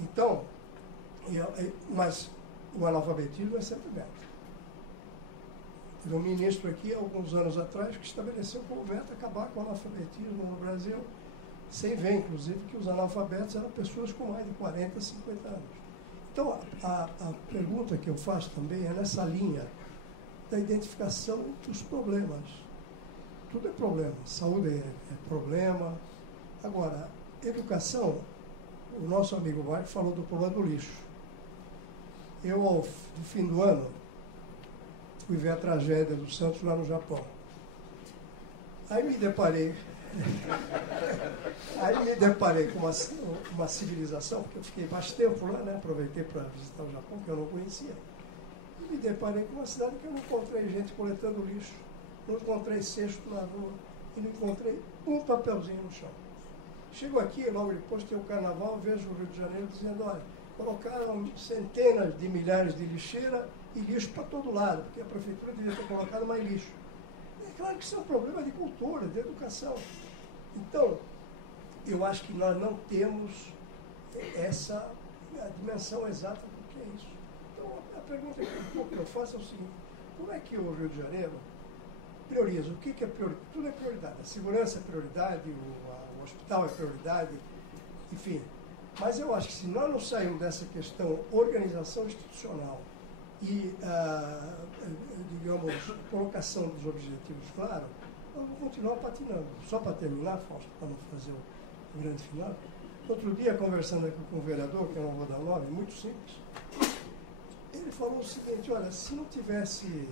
Então, mas o analfabetismo é sempre meta. Teve um ministro aqui, alguns anos atrás, que estabeleceu como meta acabar com o analfabetismo no Brasil, sem ver, inclusive, que os analfabetos eram pessoas com mais de 40, 50 anos. Então, a pergunta que eu faço também é nessa linha da identificação dos problemas. Tudo é problema. Saúde é problema. Agora, educação, o nosso amigo Mark falou do problema do lixo. Eu, no fim do ano, fui ver a tragédia do Santos lá no Japão. Aí me deparei com uma civilização, porque eu fiquei bastante tempo lá, né? Aproveitei para visitar o Japão, que eu não conhecia. E me deparei com uma cidade que eu não encontrei gente coletando lixo, não encontrei cesto na rua, e não encontrei um papelzinho no chão. Chego aqui, logo depois tem o carnaval, vejo o Rio de Janeiro dizendo: olha, colocaram centenas de milhares de lixeiras e lixo para todo lado, porque a prefeitura devia ter colocado mais lixo. É claro que isso é um problema de cultura, de educação. Então, eu acho que nós não temos a dimensão exata do que é isso. Então, a pergunta que eu faço é o seguinte: como é que o Rio de Janeiro prioriza? O que é prioridade? Tudo é prioridade. A segurança é prioridade, o hospital é prioridade, enfim. Mas eu acho que se nós não sairmos dessa questão organização institucional e, digamos, colocação dos objetivos claros, nós vamos continuar patinando. Só para terminar, Fausto, para não fazer o grande final, outro dia, conversando aqui com o vereador, que eu não vou dar o nome, muito simples, ele falou o seguinte: olha, se não tivesse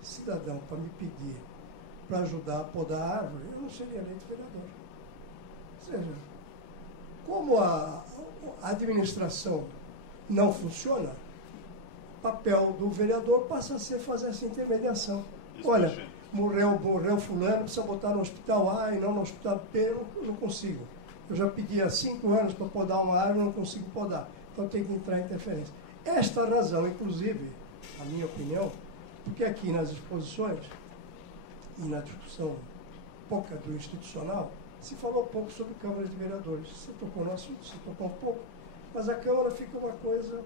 cidadão para me pedir para ajudar a podar a árvore, eu não seria eleito vereador. Ou seja, como a administração não funciona, o papel do vereador passa a ser fazer essa intermediação. Olha, morreu fulano, precisa botar no hospital A e não no hospital B, eu não consigo. Eu já pedi há 5 anos para podar uma árvore, não consigo podar. Então tem que entrar em interferência. Esta razão, inclusive, a minha opinião, porque aqui nas exposições e na discussão pouca do institucional, se falou pouco sobre câmaras de vereadores. Você tocou no assunto, se tocou um pouco, mas a Câmara fica uma coisa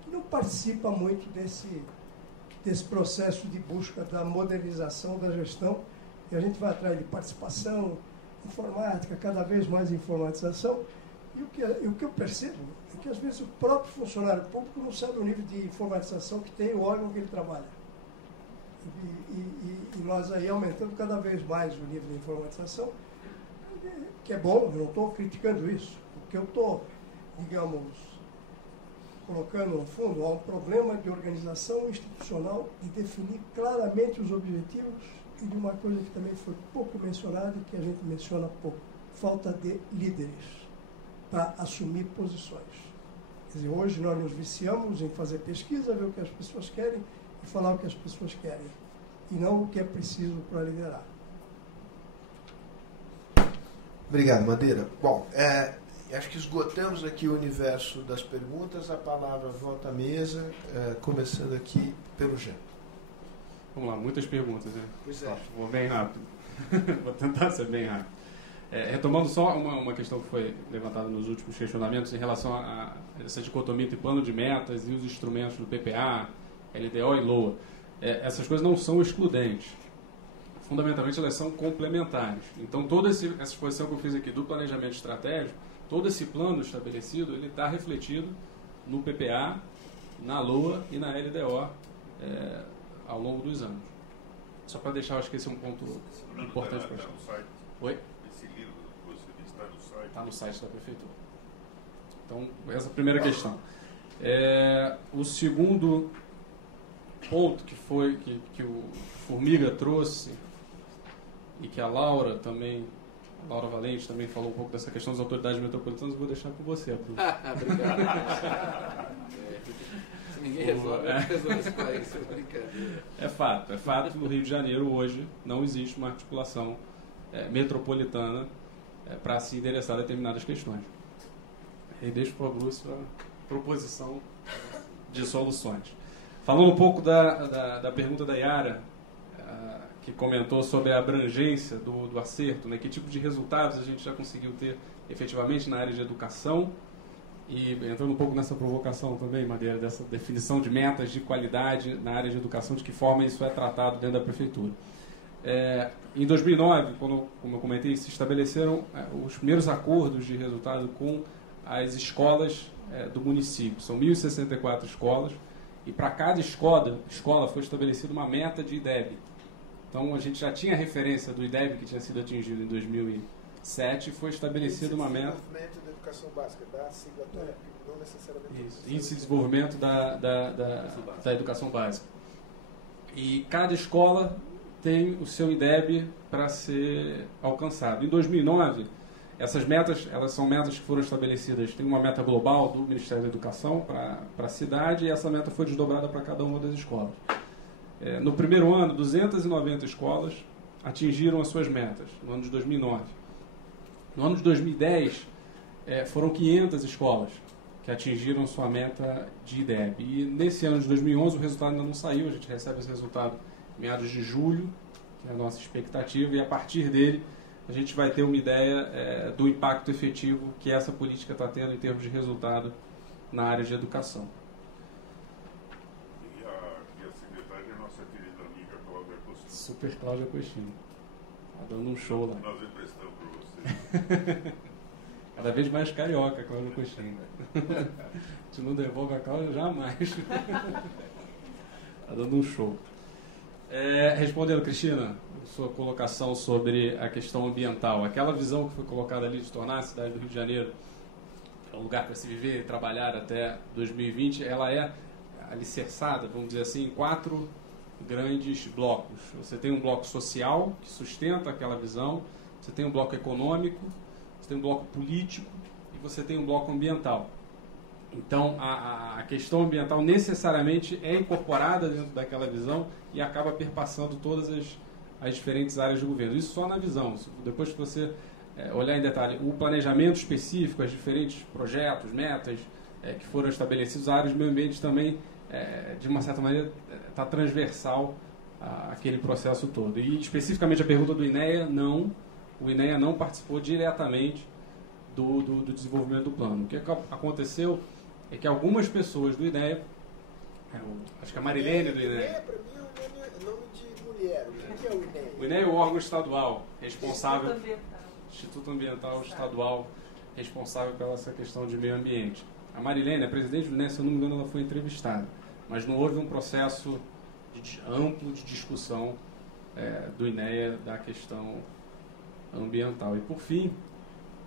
que não participa muito desse processo de busca da modernização da gestão, e a gente vai atrás de participação, informática, cada vez mais informatização, e o que eu percebo é que às vezes o próprio funcionário público não sabe o nível de informatização que tem o órgão que ele trabalha. E nós aí aumentando cada vez mais o nível de informatização, que é bom, eu não estou criticando isso. O que eu estou, digamos, colocando no fundo, há um problema de organização institucional, de definir claramente os objetivos e de uma coisa que também foi pouco mencionada e que a gente menciona pouco, falta de líderes para assumir posições. Quer dizer, hoje nós nos viciamos em fazer pesquisa, ver o que as pessoas querem e falar o que as pessoas querem, e não o que é preciso para liderar. Obrigado, Madeira. Bom, acho que esgotamos aqui o universo das perguntas. A palavra volta à mesa, começando aqui pelo Jean. Vamos lá, muitas perguntas, né? Pois é. Vou bem rápido. Vou tentar ser bem rápido. Retomando só uma questão que foi levantada nos últimos questionamentos em relação a essa dicotomia entre plano de metas e os instrumentos do PPA, LDO e LOA. Essas coisas não são excludentes. Fundamentalmente, elas são complementares. Então, toda essa exposição que eu fiz aqui do planejamento estratégico, todo esse plano estabelecido, ele está refletido no PPA, na LOA e na LDO ao longo dos anos. Só para deixar, acho que esse é um ponto importante para a gente. Oi? Esse livro que você disse está no site? Está no site da Prefeitura. Então, essa é a primeira questão. O segundo ponto que foi que o Formiga trouxe e que a Laura Valente também falou um pouco dessa questão das autoridades metropolitanas, eu vou deixar com você, Bruno. Obrigado. Se ninguém resolve esse país, é brincadeira. É fato, no Rio de Janeiro hoje não existe uma articulação metropolitana para se endereçar determinadas questões. E deixo para o Bruce para proposição de soluções. Falando um pouco da pergunta da Yara, que comentou sobre a abrangência do acerto, né? Que tipo de resultados a gente já conseguiu ter efetivamente na área de educação, e entrando um pouco nessa provocação também, Madeira, dessa definição de metas de qualidade na área de educação, de que forma isso é tratado dentro da Prefeitura. Em 2009, como eu comentei, se estabeleceram os primeiros acordos de resultado com as escolas do município. São 1.064 escolas, e para cada escola foi estabelecida uma meta de IDEB. Então, a gente já tinha referência do IDEB, que tinha sido atingido em 2007, e foi estabelecida uma meta... Índice de Desenvolvimento da Educação Básica, da sigla toda, não necessariamente... Isso, Índice de Desenvolvimento da Educação Básica. E cada escola tem o seu IDEB para ser alcançado. Em 2009, essas metas, elas são metas que foram estabelecidas, tem uma meta global do Ministério da Educação para a cidade, e essa meta foi desdobrada para cada uma das escolas. No primeiro ano, 290 escolas atingiram as suas metas, no ano de 2009. No ano de 2010, foram 500 escolas que atingiram sua meta de IDEB. E nesse ano de 2011, o resultado ainda não saiu, a gente recebe esse resultado em meados de julho, que é a nossa expectativa, e a partir dele a gente vai ter uma ideia do impacto efetivo que essa política está tendo em termos de resultado na área de educação. Super Cláudia Coxinha. Está dando um show lá. Nós emprestamos para você. Cada vez mais carioca a Cláudia Coxinha. Se não devolve a Cláudia, jamais. Está dando um show. Respondendo, Cristina, sua colocação sobre a questão ambiental. Aquela visão que foi colocada ali de tornar a cidade do Rio de Janeiro um lugar para se viver e trabalhar até 2020, ela é alicerçada, vamos dizer assim, em 4 grandes blocos. Você tem um bloco social, que sustenta aquela visão, você tem um bloco econômico, você tem um bloco político e você tem um bloco ambiental. Então, a questão ambiental necessariamente é incorporada dentro daquela visão e acaba perpassando todas as diferentes áreas do governo. Isso só na visão. Depois que você olhar em detalhe o planejamento específico, os diferentes projetos, metas que foram estabelecidos, a área de meio ambiente também, de uma certa maneira, está transversal àquele processo todo. E especificamente a pergunta do INEA, não. O INEA não participou diretamente do desenvolvimento do plano. O que aconteceu é que algumas pessoas do INEA, acho que a Marilene do INEA... INEA, para mim, é nome de mulher. O que é o INEA? O INEA é o órgão estadual responsável... Instituto Ambiental Estadual, responsável pela essa questão de meio ambiente. A Marilene, a presidente do INEA, se eu não me engano, ela foi entrevistada, mas não houve um processo amplo de discussão do INEA da questão ambiental. E, por fim,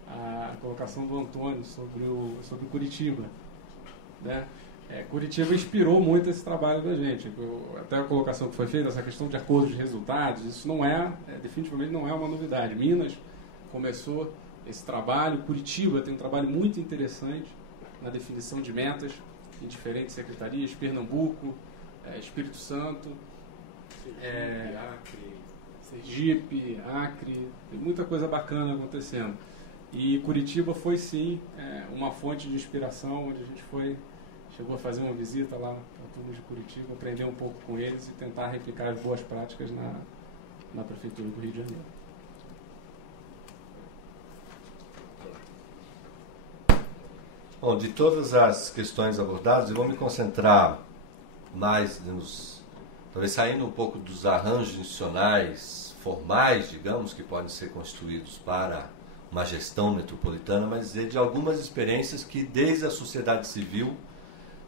a colocação do Antônio sobre Curitiba, né? Curitiba inspirou muito esse trabalho da gente. Até a colocação que foi feita, essa questão de acordo de resultados, isso definitivamente não é uma novidade. Minas começou esse trabalho, Curitiba tem um trabalho muito interessante na definição de metas em diferentes secretarias, Pernambuco, Espírito Santo, Sergipe, Acre, tem muita coisa bacana acontecendo. E Curitiba foi sim uma fonte de inspiração, onde a gente chegou a fazer uma visita lá para turmas de Curitiba, aprender um pouco com eles e tentar replicar as boas práticas na Prefeitura do Rio de Janeiro. Bom, de todas as questões abordadas, eu vou me concentrar mais talvez saindo um pouco dos arranjos institucionais formais, digamos, que podem ser constituídos para uma gestão metropolitana, mas dizer de algumas experiências que desde a sociedade civil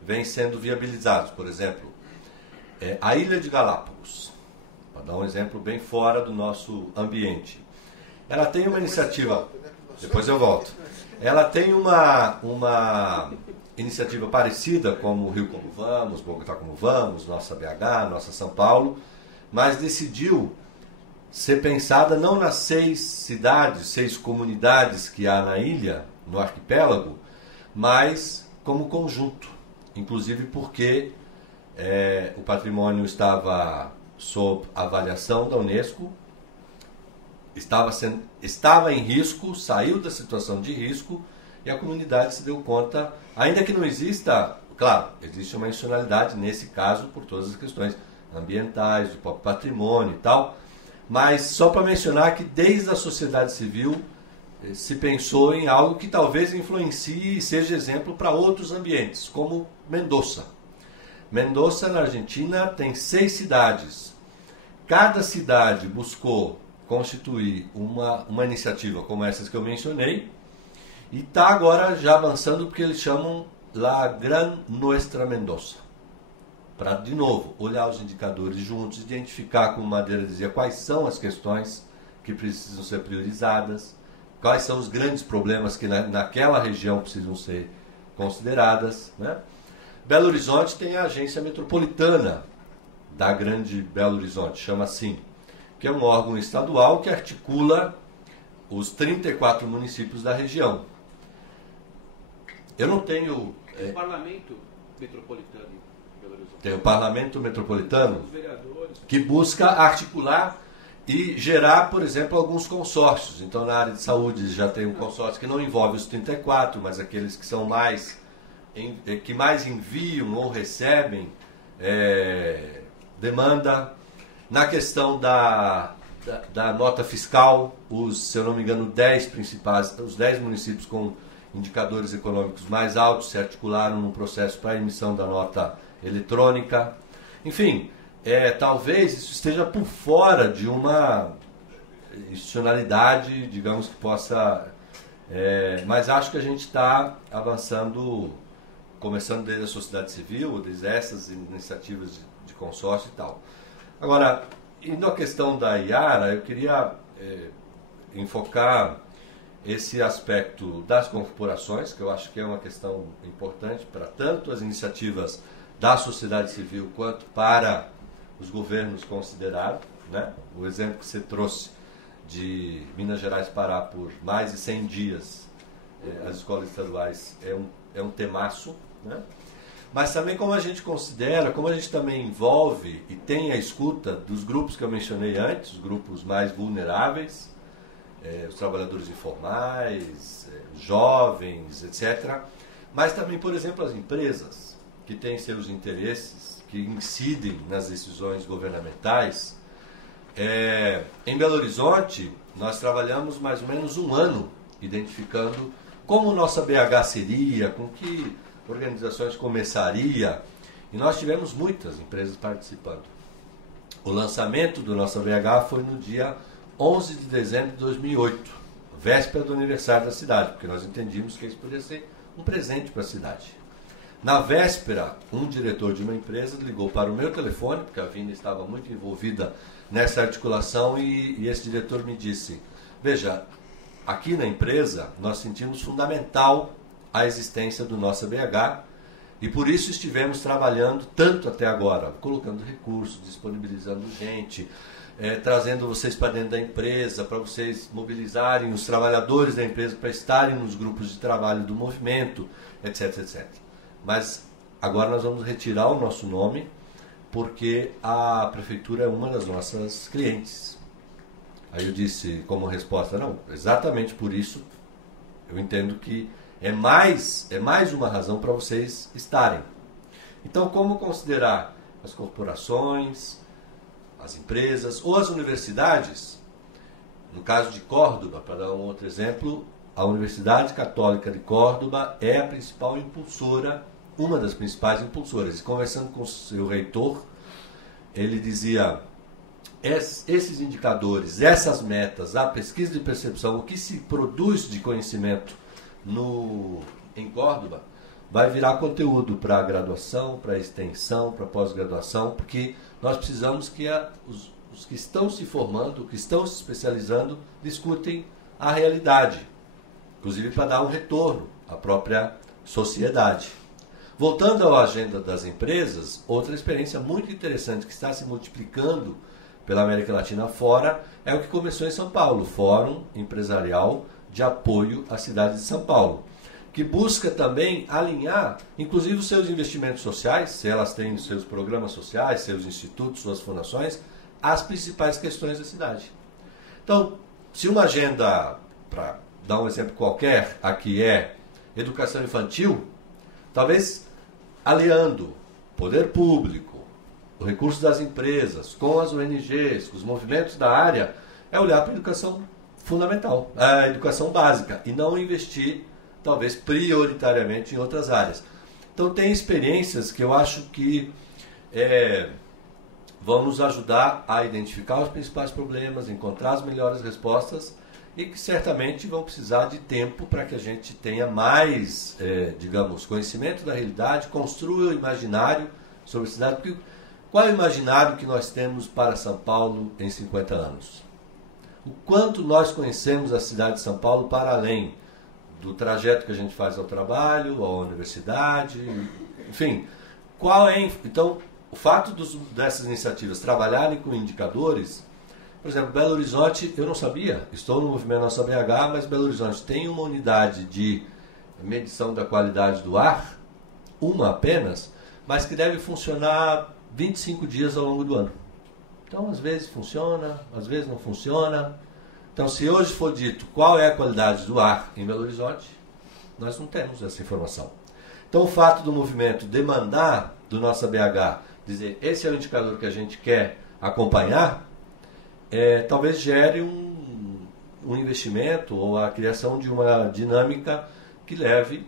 vêm sendo viabilizados. Por exemplo, a Ilha de Galápagos, para dar um exemplo bem fora do nosso ambiente. Ela tem uma iniciativa... Depois eu volto. Ela tem uma iniciativa parecida como o Rio Como Vamos, Bogotá Como Vamos, Nossa BH, Nossa São Paulo, mas decidiu ser pensada não nas 6 cidades, 6 comunidades que há na ilha, no arquipélago, mas como conjunto. Inclusive porque o patrimônio estava sob avaliação da Unesco, estava em risco, saiu da situação de risco, e a comunidade se deu conta, ainda que não exista, claro, existe uma institucionalidade nesse caso por todas as questões ambientais, do próprio patrimônio e tal, mas só para mencionar que desde a sociedade civil se pensou em algo que talvez influencie e seja exemplo para outros ambientes, como Mendoza. Mendoza, na Argentina, tem 6 cidades. Cada cidade buscou constituir uma iniciativa como essas que eu mencionei, e está agora já avançando porque eles chamam La Gran Nuestra Mendoza. Para, de novo, olhar os indicadores juntos, identificar, como Madeira dizia, quais são as questões que precisam ser priorizadas, quais são os grandes problemas que naquela região precisam ser consideradas, né? Belo Horizonte tem a Agência Metropolitana da Grande Belo Horizonte, chama assim, que é um órgão estadual que articula os 34 municípios da região. Eu não tenho... Tem o Parlamento Metropolitano em Belo Horizonte. Tem o Parlamento Metropolitano, que busca articular e gerar, por exemplo, alguns consórcios. Então, na área de saúde já tem um consórcio que não envolve os 34, mas aqueles que são que mais enviam ou recebem demanda. Na questão da nota fiscal, se eu não me engano, os 10 municípios com indicadores econômicos mais altos se articularam num processo para a emissão da nota eletrônica. Enfim, talvez isso esteja por fora de uma institucionalidade, digamos, que possa... mas acho que a gente está avançando, começando desde a sociedade civil, desde essas iniciativas de consórcio e tal. Agora, indo à questão da Iara, eu queria enfocar esse aspecto das corporações, que eu acho que é uma questão importante para tanto as iniciativas da sociedade civil quanto para os governos considerados, né? O exemplo que você trouxe de Minas Gerais parar por mais de 100 dias as escolas estaduais é um temaço, né? Mas também como a gente considera, como a gente também envolve e tem a escuta dos grupos que eu mencionei antes, os grupos mais vulneráveis, os trabalhadores informais, os jovens, etc. Mas também, por exemplo, as empresas que têm seus interesses, que incidem nas decisões governamentais. Em Belo Horizonte, nós trabalhamos mais ou menos um ano identificando como nossa BH seria, com que organizações começaria, e nós tivemos muitas empresas participando. O lançamento do nossa BH foi no dia 11 de dezembro de 2008, véspera do aniversário da cidade, porque nós entendíamos que isso poderia ser um presente para a cidade. Na véspera, um diretor de uma empresa ligou para o meu telefone, porque a Vina estava muito envolvida nessa articulação, e esse diretor me disse: veja, aqui na empresa nós sentimos fundamental a existência do nossa BH, E por isso estivemos trabalhando tanto até agora, colocando recursos, disponibilizando gente, trazendo vocês para dentro da empresa, para vocês mobilizarem os trabalhadores da empresa para estarem nos grupos de trabalho do movimento, etc, etc. Mas agora nós vamos retirar o nosso nome, porque a prefeitura é uma das nossas clientes. Aí eu disse como resposta, não, exatamente por isso eu entendo que é mais uma razão para vocês estarem. Então, como considerar as corporações, as empresas ou as universidades? No caso de Córdoba, para dar um outro exemplo, a Universidade Católica de Córdoba é a principal impulsora, uma das principais impulsoras. E conversando com o seu reitor, ele dizia, esses indicadores, essas metas, a pesquisa de percepção, o que se produz de conhecimento em Córdoba, vai virar conteúdo para graduação, para extensão, para pós-graduação, porque nós precisamos que os que estão se formando, que estão se especializando, discutem a realidade, inclusive para dar um retorno à própria sociedade. Voltando à agenda das empresas, outra experiência muito interessante que está se multiplicando pela América Latina fora é o que começou em São Paulo, o Fórum Empresarial de Apoio à Cidade de São Paulo, que busca também alinhar, inclusive os seus investimentos sociais, se elas têm seus programas sociais, seus institutos, suas fundações, às principais questões da cidade. Então, se uma agenda, para dar um exemplo qualquer, aqui é educação infantil, talvez aliando poder público, o recurso das empresas, com as ONGs, com os movimentos da área, é olhar para a educação fundamental, a educação básica, e não investir, talvez, prioritariamente em outras áreas. Então, tem experiências que eu acho que vão nos ajudar a identificar os principais problemas, encontrar as melhores respostas e que certamente vão precisar de tempo para que a gente tenha mais, digamos, conhecimento da realidade, construa o imaginário sobre a cidade. Porque qual é o imaginário que nós temos para São Paulo em 50 anos? O quanto nós conhecemos a cidade de São Paulo para além do trajeto que a gente faz ao trabalho, à universidade, enfim. Então, o fato dessas iniciativas trabalharem com indicadores, por exemplo, Belo Horizonte, eu não sabia, estou no movimento Nossa BH, mas Belo Horizonte tem uma unidade de medição da qualidade do ar, uma apenas, mas que deve funcionar 25 dias ao longo do ano. Então, às vezes funciona, às vezes não funciona. Então, se hoje for dito qual é a qualidade do ar em Belo Horizonte, nós não temos essa informação. Então, o fato do movimento demandar do Nossa BH, dizer esse é o indicador que a gente quer acompanhar, talvez gere um investimento ou a criação de uma dinâmica que leve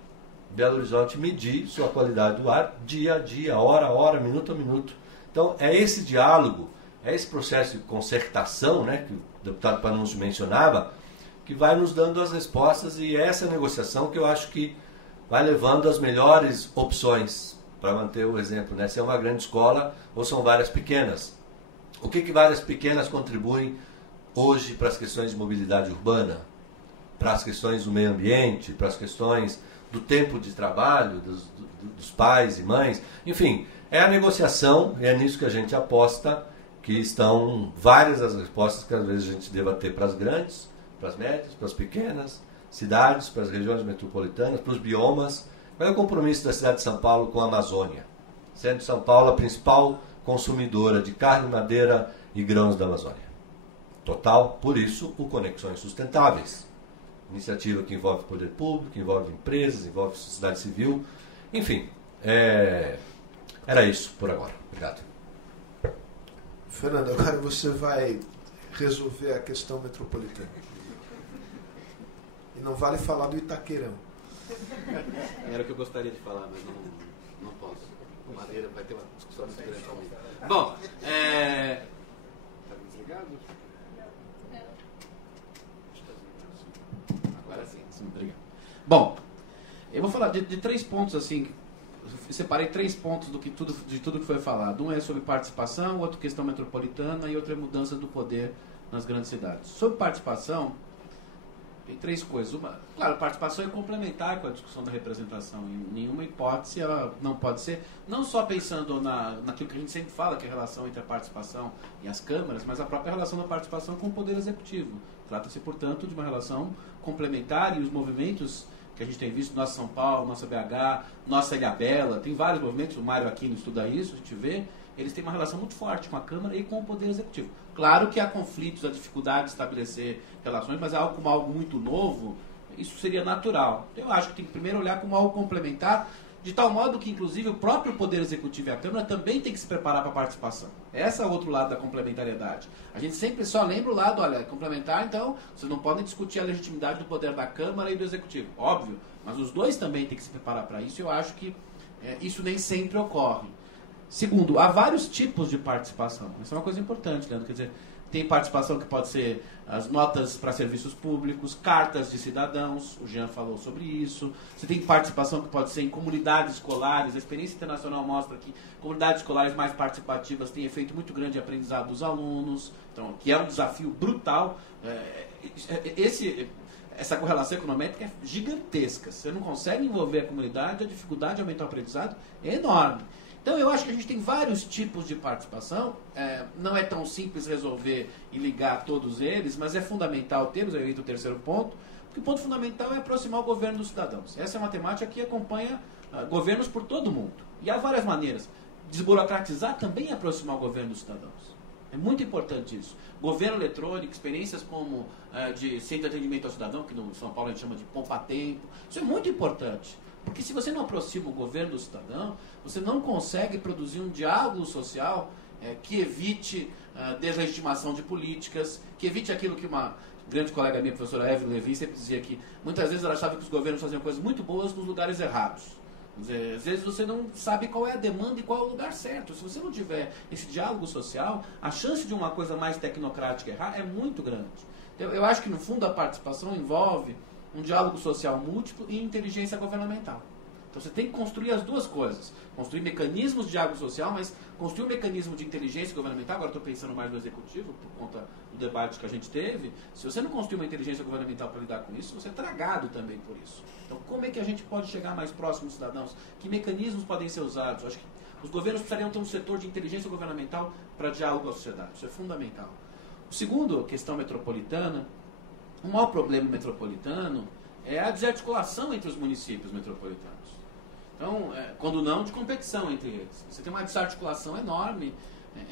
Belo Horizonte a medir sua qualidade do ar dia a dia, hora a hora, minuto a minuto. Então, é esse diálogo, é esse processo de concertação, né, que o deputado Panunzio mencionava, que vai nos dando as respostas, e é essa negociação que eu acho que vai levando as melhores opções, para manter o exemplo, né, se é uma grande escola ou são várias pequenas. O que várias pequenas contribuem hoje para as questões de mobilidade urbana, para as questões do meio ambiente, para as questões do tempo de trabalho, dos pais e mães, enfim, é a negociação, e é nisso que a gente aposta, que estão várias as respostas que às vezes a gente deva ter para as grandes, para as médias, para as pequenas cidades, para as regiões metropolitanas, para os biomas. Qual é o compromisso da cidade de São Paulo com a Amazônia? Sendo São Paulo a principal consumidora de carne, madeira e grãos da Amazônia. Total, por isso, o Conexões Sustentáveis. Iniciativa que envolve poder público, envolve empresas, envolve sociedade civil. Enfim, era isso por agora. Obrigado. Fernando, agora você vai resolver a questão metropolitana. E não vale falar do Itaquerão. Era o que eu gostaria de falar, mas não posso. O Madeira vai ter uma discussão muito grande comigo. Bom, Está desligado? Agora sim. Obrigado. Bom, eu vou falar de 3 pontos assim. Eu separei 3 pontos de tudo que foi falado. Um é sobre participação, outro questão metropolitana e outro é mudança do poder nas grandes cidades. Sobre participação, Tem 3 coisas. Uma, claro, participação é complementar com a discussão da representação. Em nenhuma hipótese ela não pode ser, não só pensando naquilo que a gente sempre fala, que é a relação entre a participação e as câmaras, mas a própria relação da participação com o Poder Executivo. Trata-se, portanto, de uma relação complementar, e os movimentos que a gente tem visto, Nossa São Paulo, Nossa BH, Nossa Ilhabela, tem vários movimentos, o Mário Aquino estuda isso, a gente vê, eles têm uma relação muito forte com a Câmara e com o Poder Executivo. Claro que há conflitos, há dificuldade de estabelecer relações, mas como algo muito novo, isso seria natural. Então, eu acho que tem que primeiro olhar como algo complementar, de tal modo que, inclusive, o próprio Poder Executivo e a Câmara também tem que se preparar para a participação. Esse é o outro lado da complementariedade. A gente sempre só lembra o lado, olha, complementar, então, vocês não podem discutir a legitimidade do poder da Câmara e do Executivo. Óbvio, mas os dois também têm que se preparar para isso, e eu acho que isso nem sempre ocorre. Segundo, há vários tipos de participação. Isso é uma coisa importante, Leandro. Quer dizer, tem participação que pode ser as notas para serviços públicos, cartas de cidadãos, o Jean falou sobre isso. Você tem participação que pode ser em comunidades escolares. A experiência internacional mostra que comunidades escolares mais participativas têm efeito muito grande de aprendizado dos alunos, então, que é um desafio brutal. Essa correlação econométrica é gigantesca. Você não consegue envolver a comunidade, a dificuldade de aumentar o aprendizado é enorme. Então, eu acho que a gente tem vários tipos de participação. Não é tão simples resolver e ligar todos eles, mas é fundamental tê-los. Eu entro o terceiro ponto, porque o ponto fundamental é aproximar o governo dos cidadãos. Essa é uma temática que acompanha governos por todo o mundo. E há várias maneiras. Desburocratizar também é aproximar o governo dos cidadãos. É muito importante isso. Governo eletrônico, experiências como de centro de atendimento ao cidadão, que no São Paulo a gente chama de poupa-tempo. Isso é muito importante. Porque se você não aproxima o governo do cidadão, você não consegue produzir um diálogo social que evite deslegitimação de políticas, que evite aquilo que uma grande colega minha, a professora Evelyn Levin, sempre dizia que muitas vezes ela achava que os governos faziam coisas muito boas nos lugares errados. Às vezes você não sabe qual é a demanda e qual é o lugar certo. Se você não tiver esse diálogo social, a chance de uma coisa mais tecnocrática errar é muito grande. Então, eu acho que no fundo a participação envolve um diálogo social múltiplo e inteligência governamental. Então você tem que construir as duas coisas. Construir mecanismos de diálogo social, mas construir um mecanismo de inteligência governamental. Agora estou pensando mais no executivo, por conta do debate que a gente teve. Se você não construir uma inteligência governamental para lidar com isso, você é tragado também por isso. Então como é que a gente pode chegar mais próximo dos cidadãos? Que mecanismos podem ser usados? Eu acho que os governos precisariam ter um setor de inteligência governamental para diálogo com a sociedade. Isso é fundamental. O segundo, questão metropolitana. O maior problema metropolitano é a desarticulação entre os municípios metropolitanos. Então, quando não, de competição entre eles. Você tem uma desarticulação enorme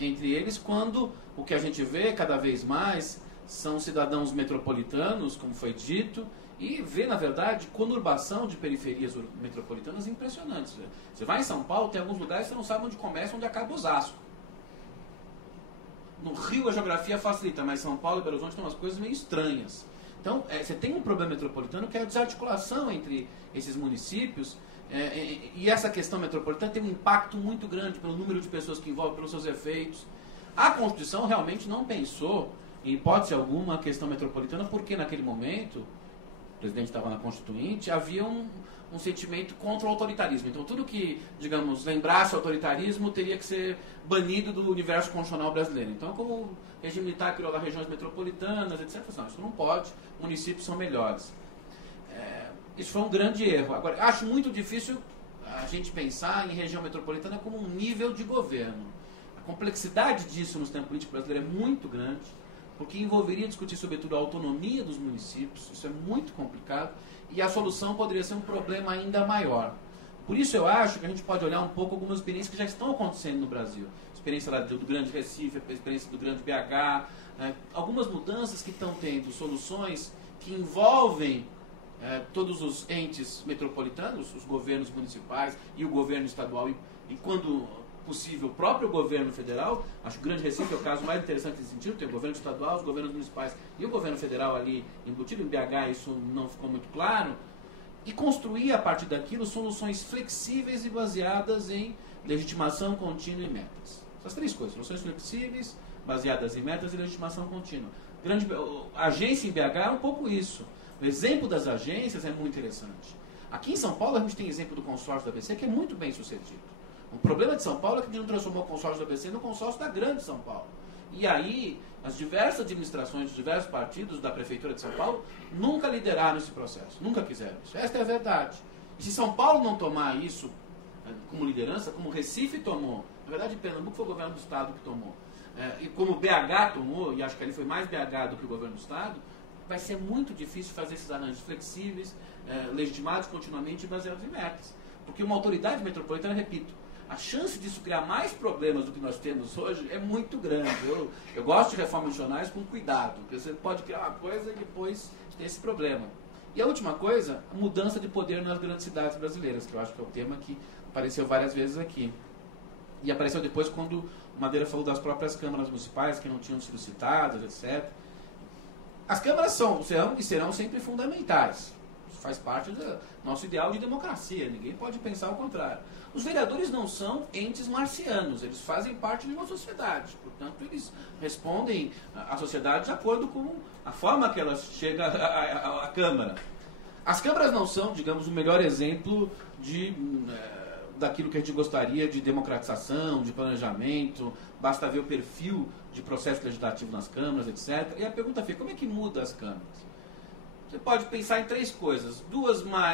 entre eles quando o que a gente vê cada vez mais são cidadãos metropolitanos, como foi dito, e vê, na verdade, conurbação de periferias metropolitanas impressionantes. Você vai em São Paulo, tem alguns lugares que você não sabe onde começa, onde acaba Osasco. No Rio a geografia facilita, mas São Paulo e Belo Horizonte tem umas coisas meio estranhas. Então, você tem um problema metropolitano que é a desarticulação entre esses municípios, e essa questão metropolitana tem um impacto muito grande pelo número de pessoas que envolve, pelos seus efeitos. A Constituição realmente não pensou, em hipótese alguma, a questão metropolitana, porque naquele momento, o presidente estava na Constituinte, havia um sentimento contra o autoritarismo. Então, tudo que, digamos, lembrasse o autoritarismo teria que ser banido do universo constitucional brasileiro. Então, como o regime militar criou lá regiões metropolitanas, etc., não, isso não pode, municípios são melhores. Isso foi um grande erro. Agora, acho muito difícil a gente pensar em região metropolitana como um nível de governo. A complexidade disso no sistema político brasileiro é muito grande, porque envolveria discutir, sobretudo, a autonomia dos municípios. Isso é muito complicado. E a solução poderia ser um problema ainda maior. Por isso eu acho que a gente pode olhar um pouco algumas experiências que já estão acontecendo no Brasil. A experiência lá do Grande Recife, a experiência do Grande BH, algumas mudanças que estão tendo soluções que envolvem todos os entes metropolitanos, os governos municipais e o governo estadual, e quando possível o próprio governo federal. Acho que o Grande Recife é o caso mais interessante nesse sentido. Tem o governo estadual, os governos municipais e o governo federal ali embutido. Em BH isso não ficou muito claro. E construir a partir daquilo soluções flexíveis e baseadas em legitimação contínua e metas. Essas três coisas: soluções flexíveis, baseadas em metas e legitimação contínua. A agência em BH é um pouco isso. O exemplo das agências é muito interessante. Aqui em São Paulo a gente tem exemplo do consórcio da ABC, que é muito bem sucedido. O problema de São Paulo é que a gente não transformou o consórcio da ABC no consórcio da Grande São Paulo. E aí as diversas administrações dos diversos partidos da Prefeitura de São Paulo nunca lideraram esse processo, nunca quiseram isso. Esta é a verdade. E se São Paulo não tomar isso como liderança, como Recife tomou, na verdade Pernambuco foi o governo do Estado que tomou, e como BH tomou, e acho que ali foi mais BH do que o governo do Estado, vai ser muito difícil fazer esses arranjos flexíveis, legitimados continuamente e baseados em metas. Porque uma autoridade metropolitana, repito, a chance disso criar mais problemas do que nós temos hoje é muito grande. Eu gosto de reformas regionais com cuidado, porque você pode criar uma coisa e depois ter esse problema. E a última coisa, a mudança de poder nas grandes cidades brasileiras, que eu acho que é o tema que apareceu várias vezes aqui. E apareceu depois quando o Madeira falou das próprias câmaras municipais, que não tinham sido citadas, etc. As câmaras serão e serão sempre fundamentais. Isso faz parte do nosso ideal de democracia. Ninguém pode pensar o contrário. Os vereadores não são entes marcianos. Eles fazem parte de uma sociedade. Portanto, eles respondem à sociedade de acordo com a forma que ela chega à Câmara. As câmaras não são, digamos, o melhor exemplo daquilo que a gente gostaria de democratização, de planejamento. Basta ver o perfil de processo legislativo nas câmaras, etc. E a pergunta fica, como é que muda as câmaras? Você pode pensar em três coisas.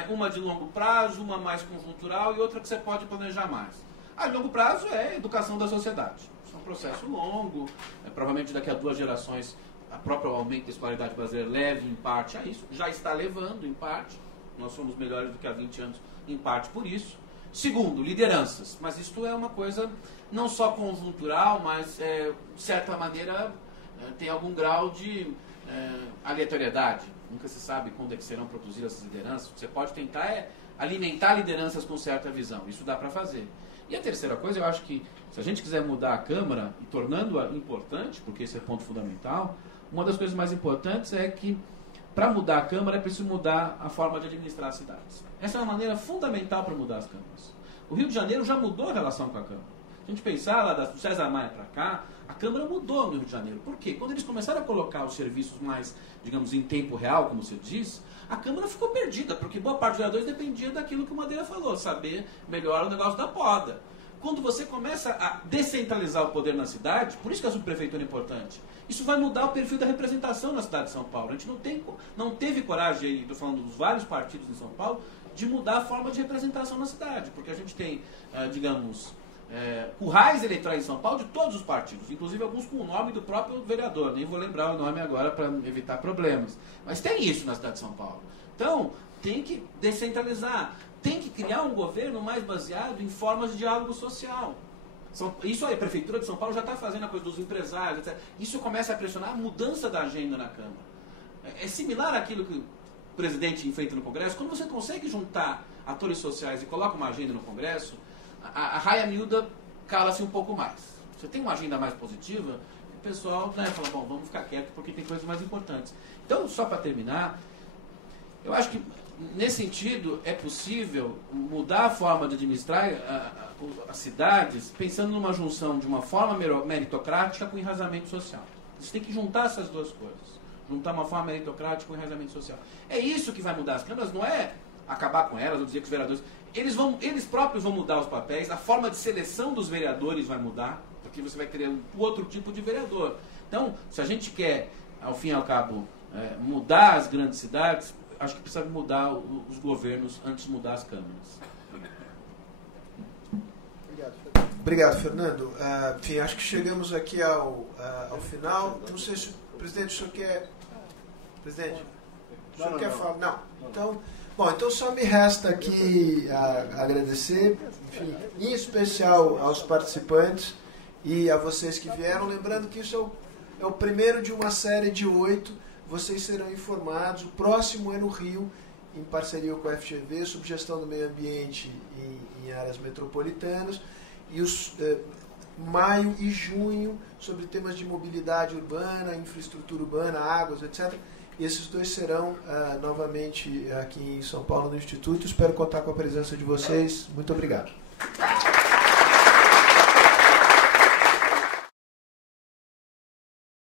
Uma de longo prazo, uma mais conjuntural e outra que você pode planejar mais. A de longo prazo é a educação da sociedade. Isso é um processo longo. Provavelmente daqui a 2 gerações a própria aumento da escolaridade brasileira leve em parte a isso. Já está levando em parte. Nós somos melhores do que há 20 anos em parte por isso. Segundo, lideranças. Mas isto é uma coisa não só conjuntural, mas de certa maneira tem algum grau de aleatoriedade. Nunca se sabe quando é que serão produzidas essas lideranças. O que você pode tentar é alimentar lideranças com certa visão. Isso dá para fazer. E a terceira coisa, eu acho que se a gente quiser mudar a Câmara e tornando-a importante, porque esse é ponto fundamental, uma das coisas mais importantes é que para mudar a Câmara é preciso mudar a forma de administrar as cidades. Essa é uma maneira fundamental para mudar as câmaras. O Rio de Janeiro já mudou a relação com a Câmara. Se a gente pensar lá do César Maia para cá, a Câmara mudou no Rio de Janeiro. Por quê? Quando eles começaram a colocar os serviços mais, digamos, em tempo real, como você diz, a Câmara ficou perdida, porque boa parte dos vereadores dependia daquilo que o Madeira falou, saber melhor o negócio da poda. Quando você começa a descentralizar o poder na cidade, por isso que a subprefeitura é importante, isso vai mudar o perfil da representação na cidade de São Paulo. A gente não teve coragem, estou falando dos vários partidos em São Paulo, de mudar a forma de representação na cidade, porque a gente tem, digamos, currais eleitorais em São Paulo de todos os partidos, inclusive alguns com o nome do próprio vereador, nem vou lembrar o nome agora para evitar problemas, mas tem isso na cidade de São Paulo. Então, tem que descentralizar, tem que criar um governo mais baseado em formas de diálogo social. Isso aí, a Prefeitura de São Paulo já está fazendo a coisa dos empresários, etc. Isso começa a pressionar a mudança da agenda na Câmara. É similar àquilo que o presidente enfrenta no Congresso. Quando você consegue juntar atores sociais e coloca uma agenda no Congresso, a raia miúda cala-se um pouco mais. Você tem uma agenda mais positiva, o pessoal fala, bom, vamos ficar quieto porque tem coisas mais importantes. Então, só para terminar, eu acho que nesse sentido é possível mudar a forma de administrar as cidades pensando numa junção de uma forma meritocrática com enraizamento social. Você tem que juntar essas duas coisas. Juntar uma forma meritocrática com enraizamento social. É isso que vai mudar as câmaras, não é acabar com elas ou dizer que os vereadores... Eles próprios vão mudar os papéis, a forma de seleção dos vereadores vai mudar, porque você vai ter um outro tipo de vereador. Então, se a gente quer, ao fim e ao cabo, mudar as grandes cidades, acho que precisa mudar os governos antes de mudar as câmaras. Obrigado, Fernando. Enfim, acho que chegamos aqui ao final. Não sei se o presidente, o senhor quer... Presidente, o senhor quer falar? Não. Então só me resta aqui agradecer, enfim, em especial aos participantes e a vocês que vieram. Lembrando que isso é o primeiro de uma série de 8. Vocês serão informados. O próximo é no Rio, em parceria com a FGV, sob gestão do meio ambiente em áreas metropolitanas. E maio e junho, sobre temas de mobilidade urbana, infraestrutura urbana, águas, etc. E esses 2 serão novamente aqui em São Paulo, no Instituto. Espero contar com a presença de vocês. Muito obrigado.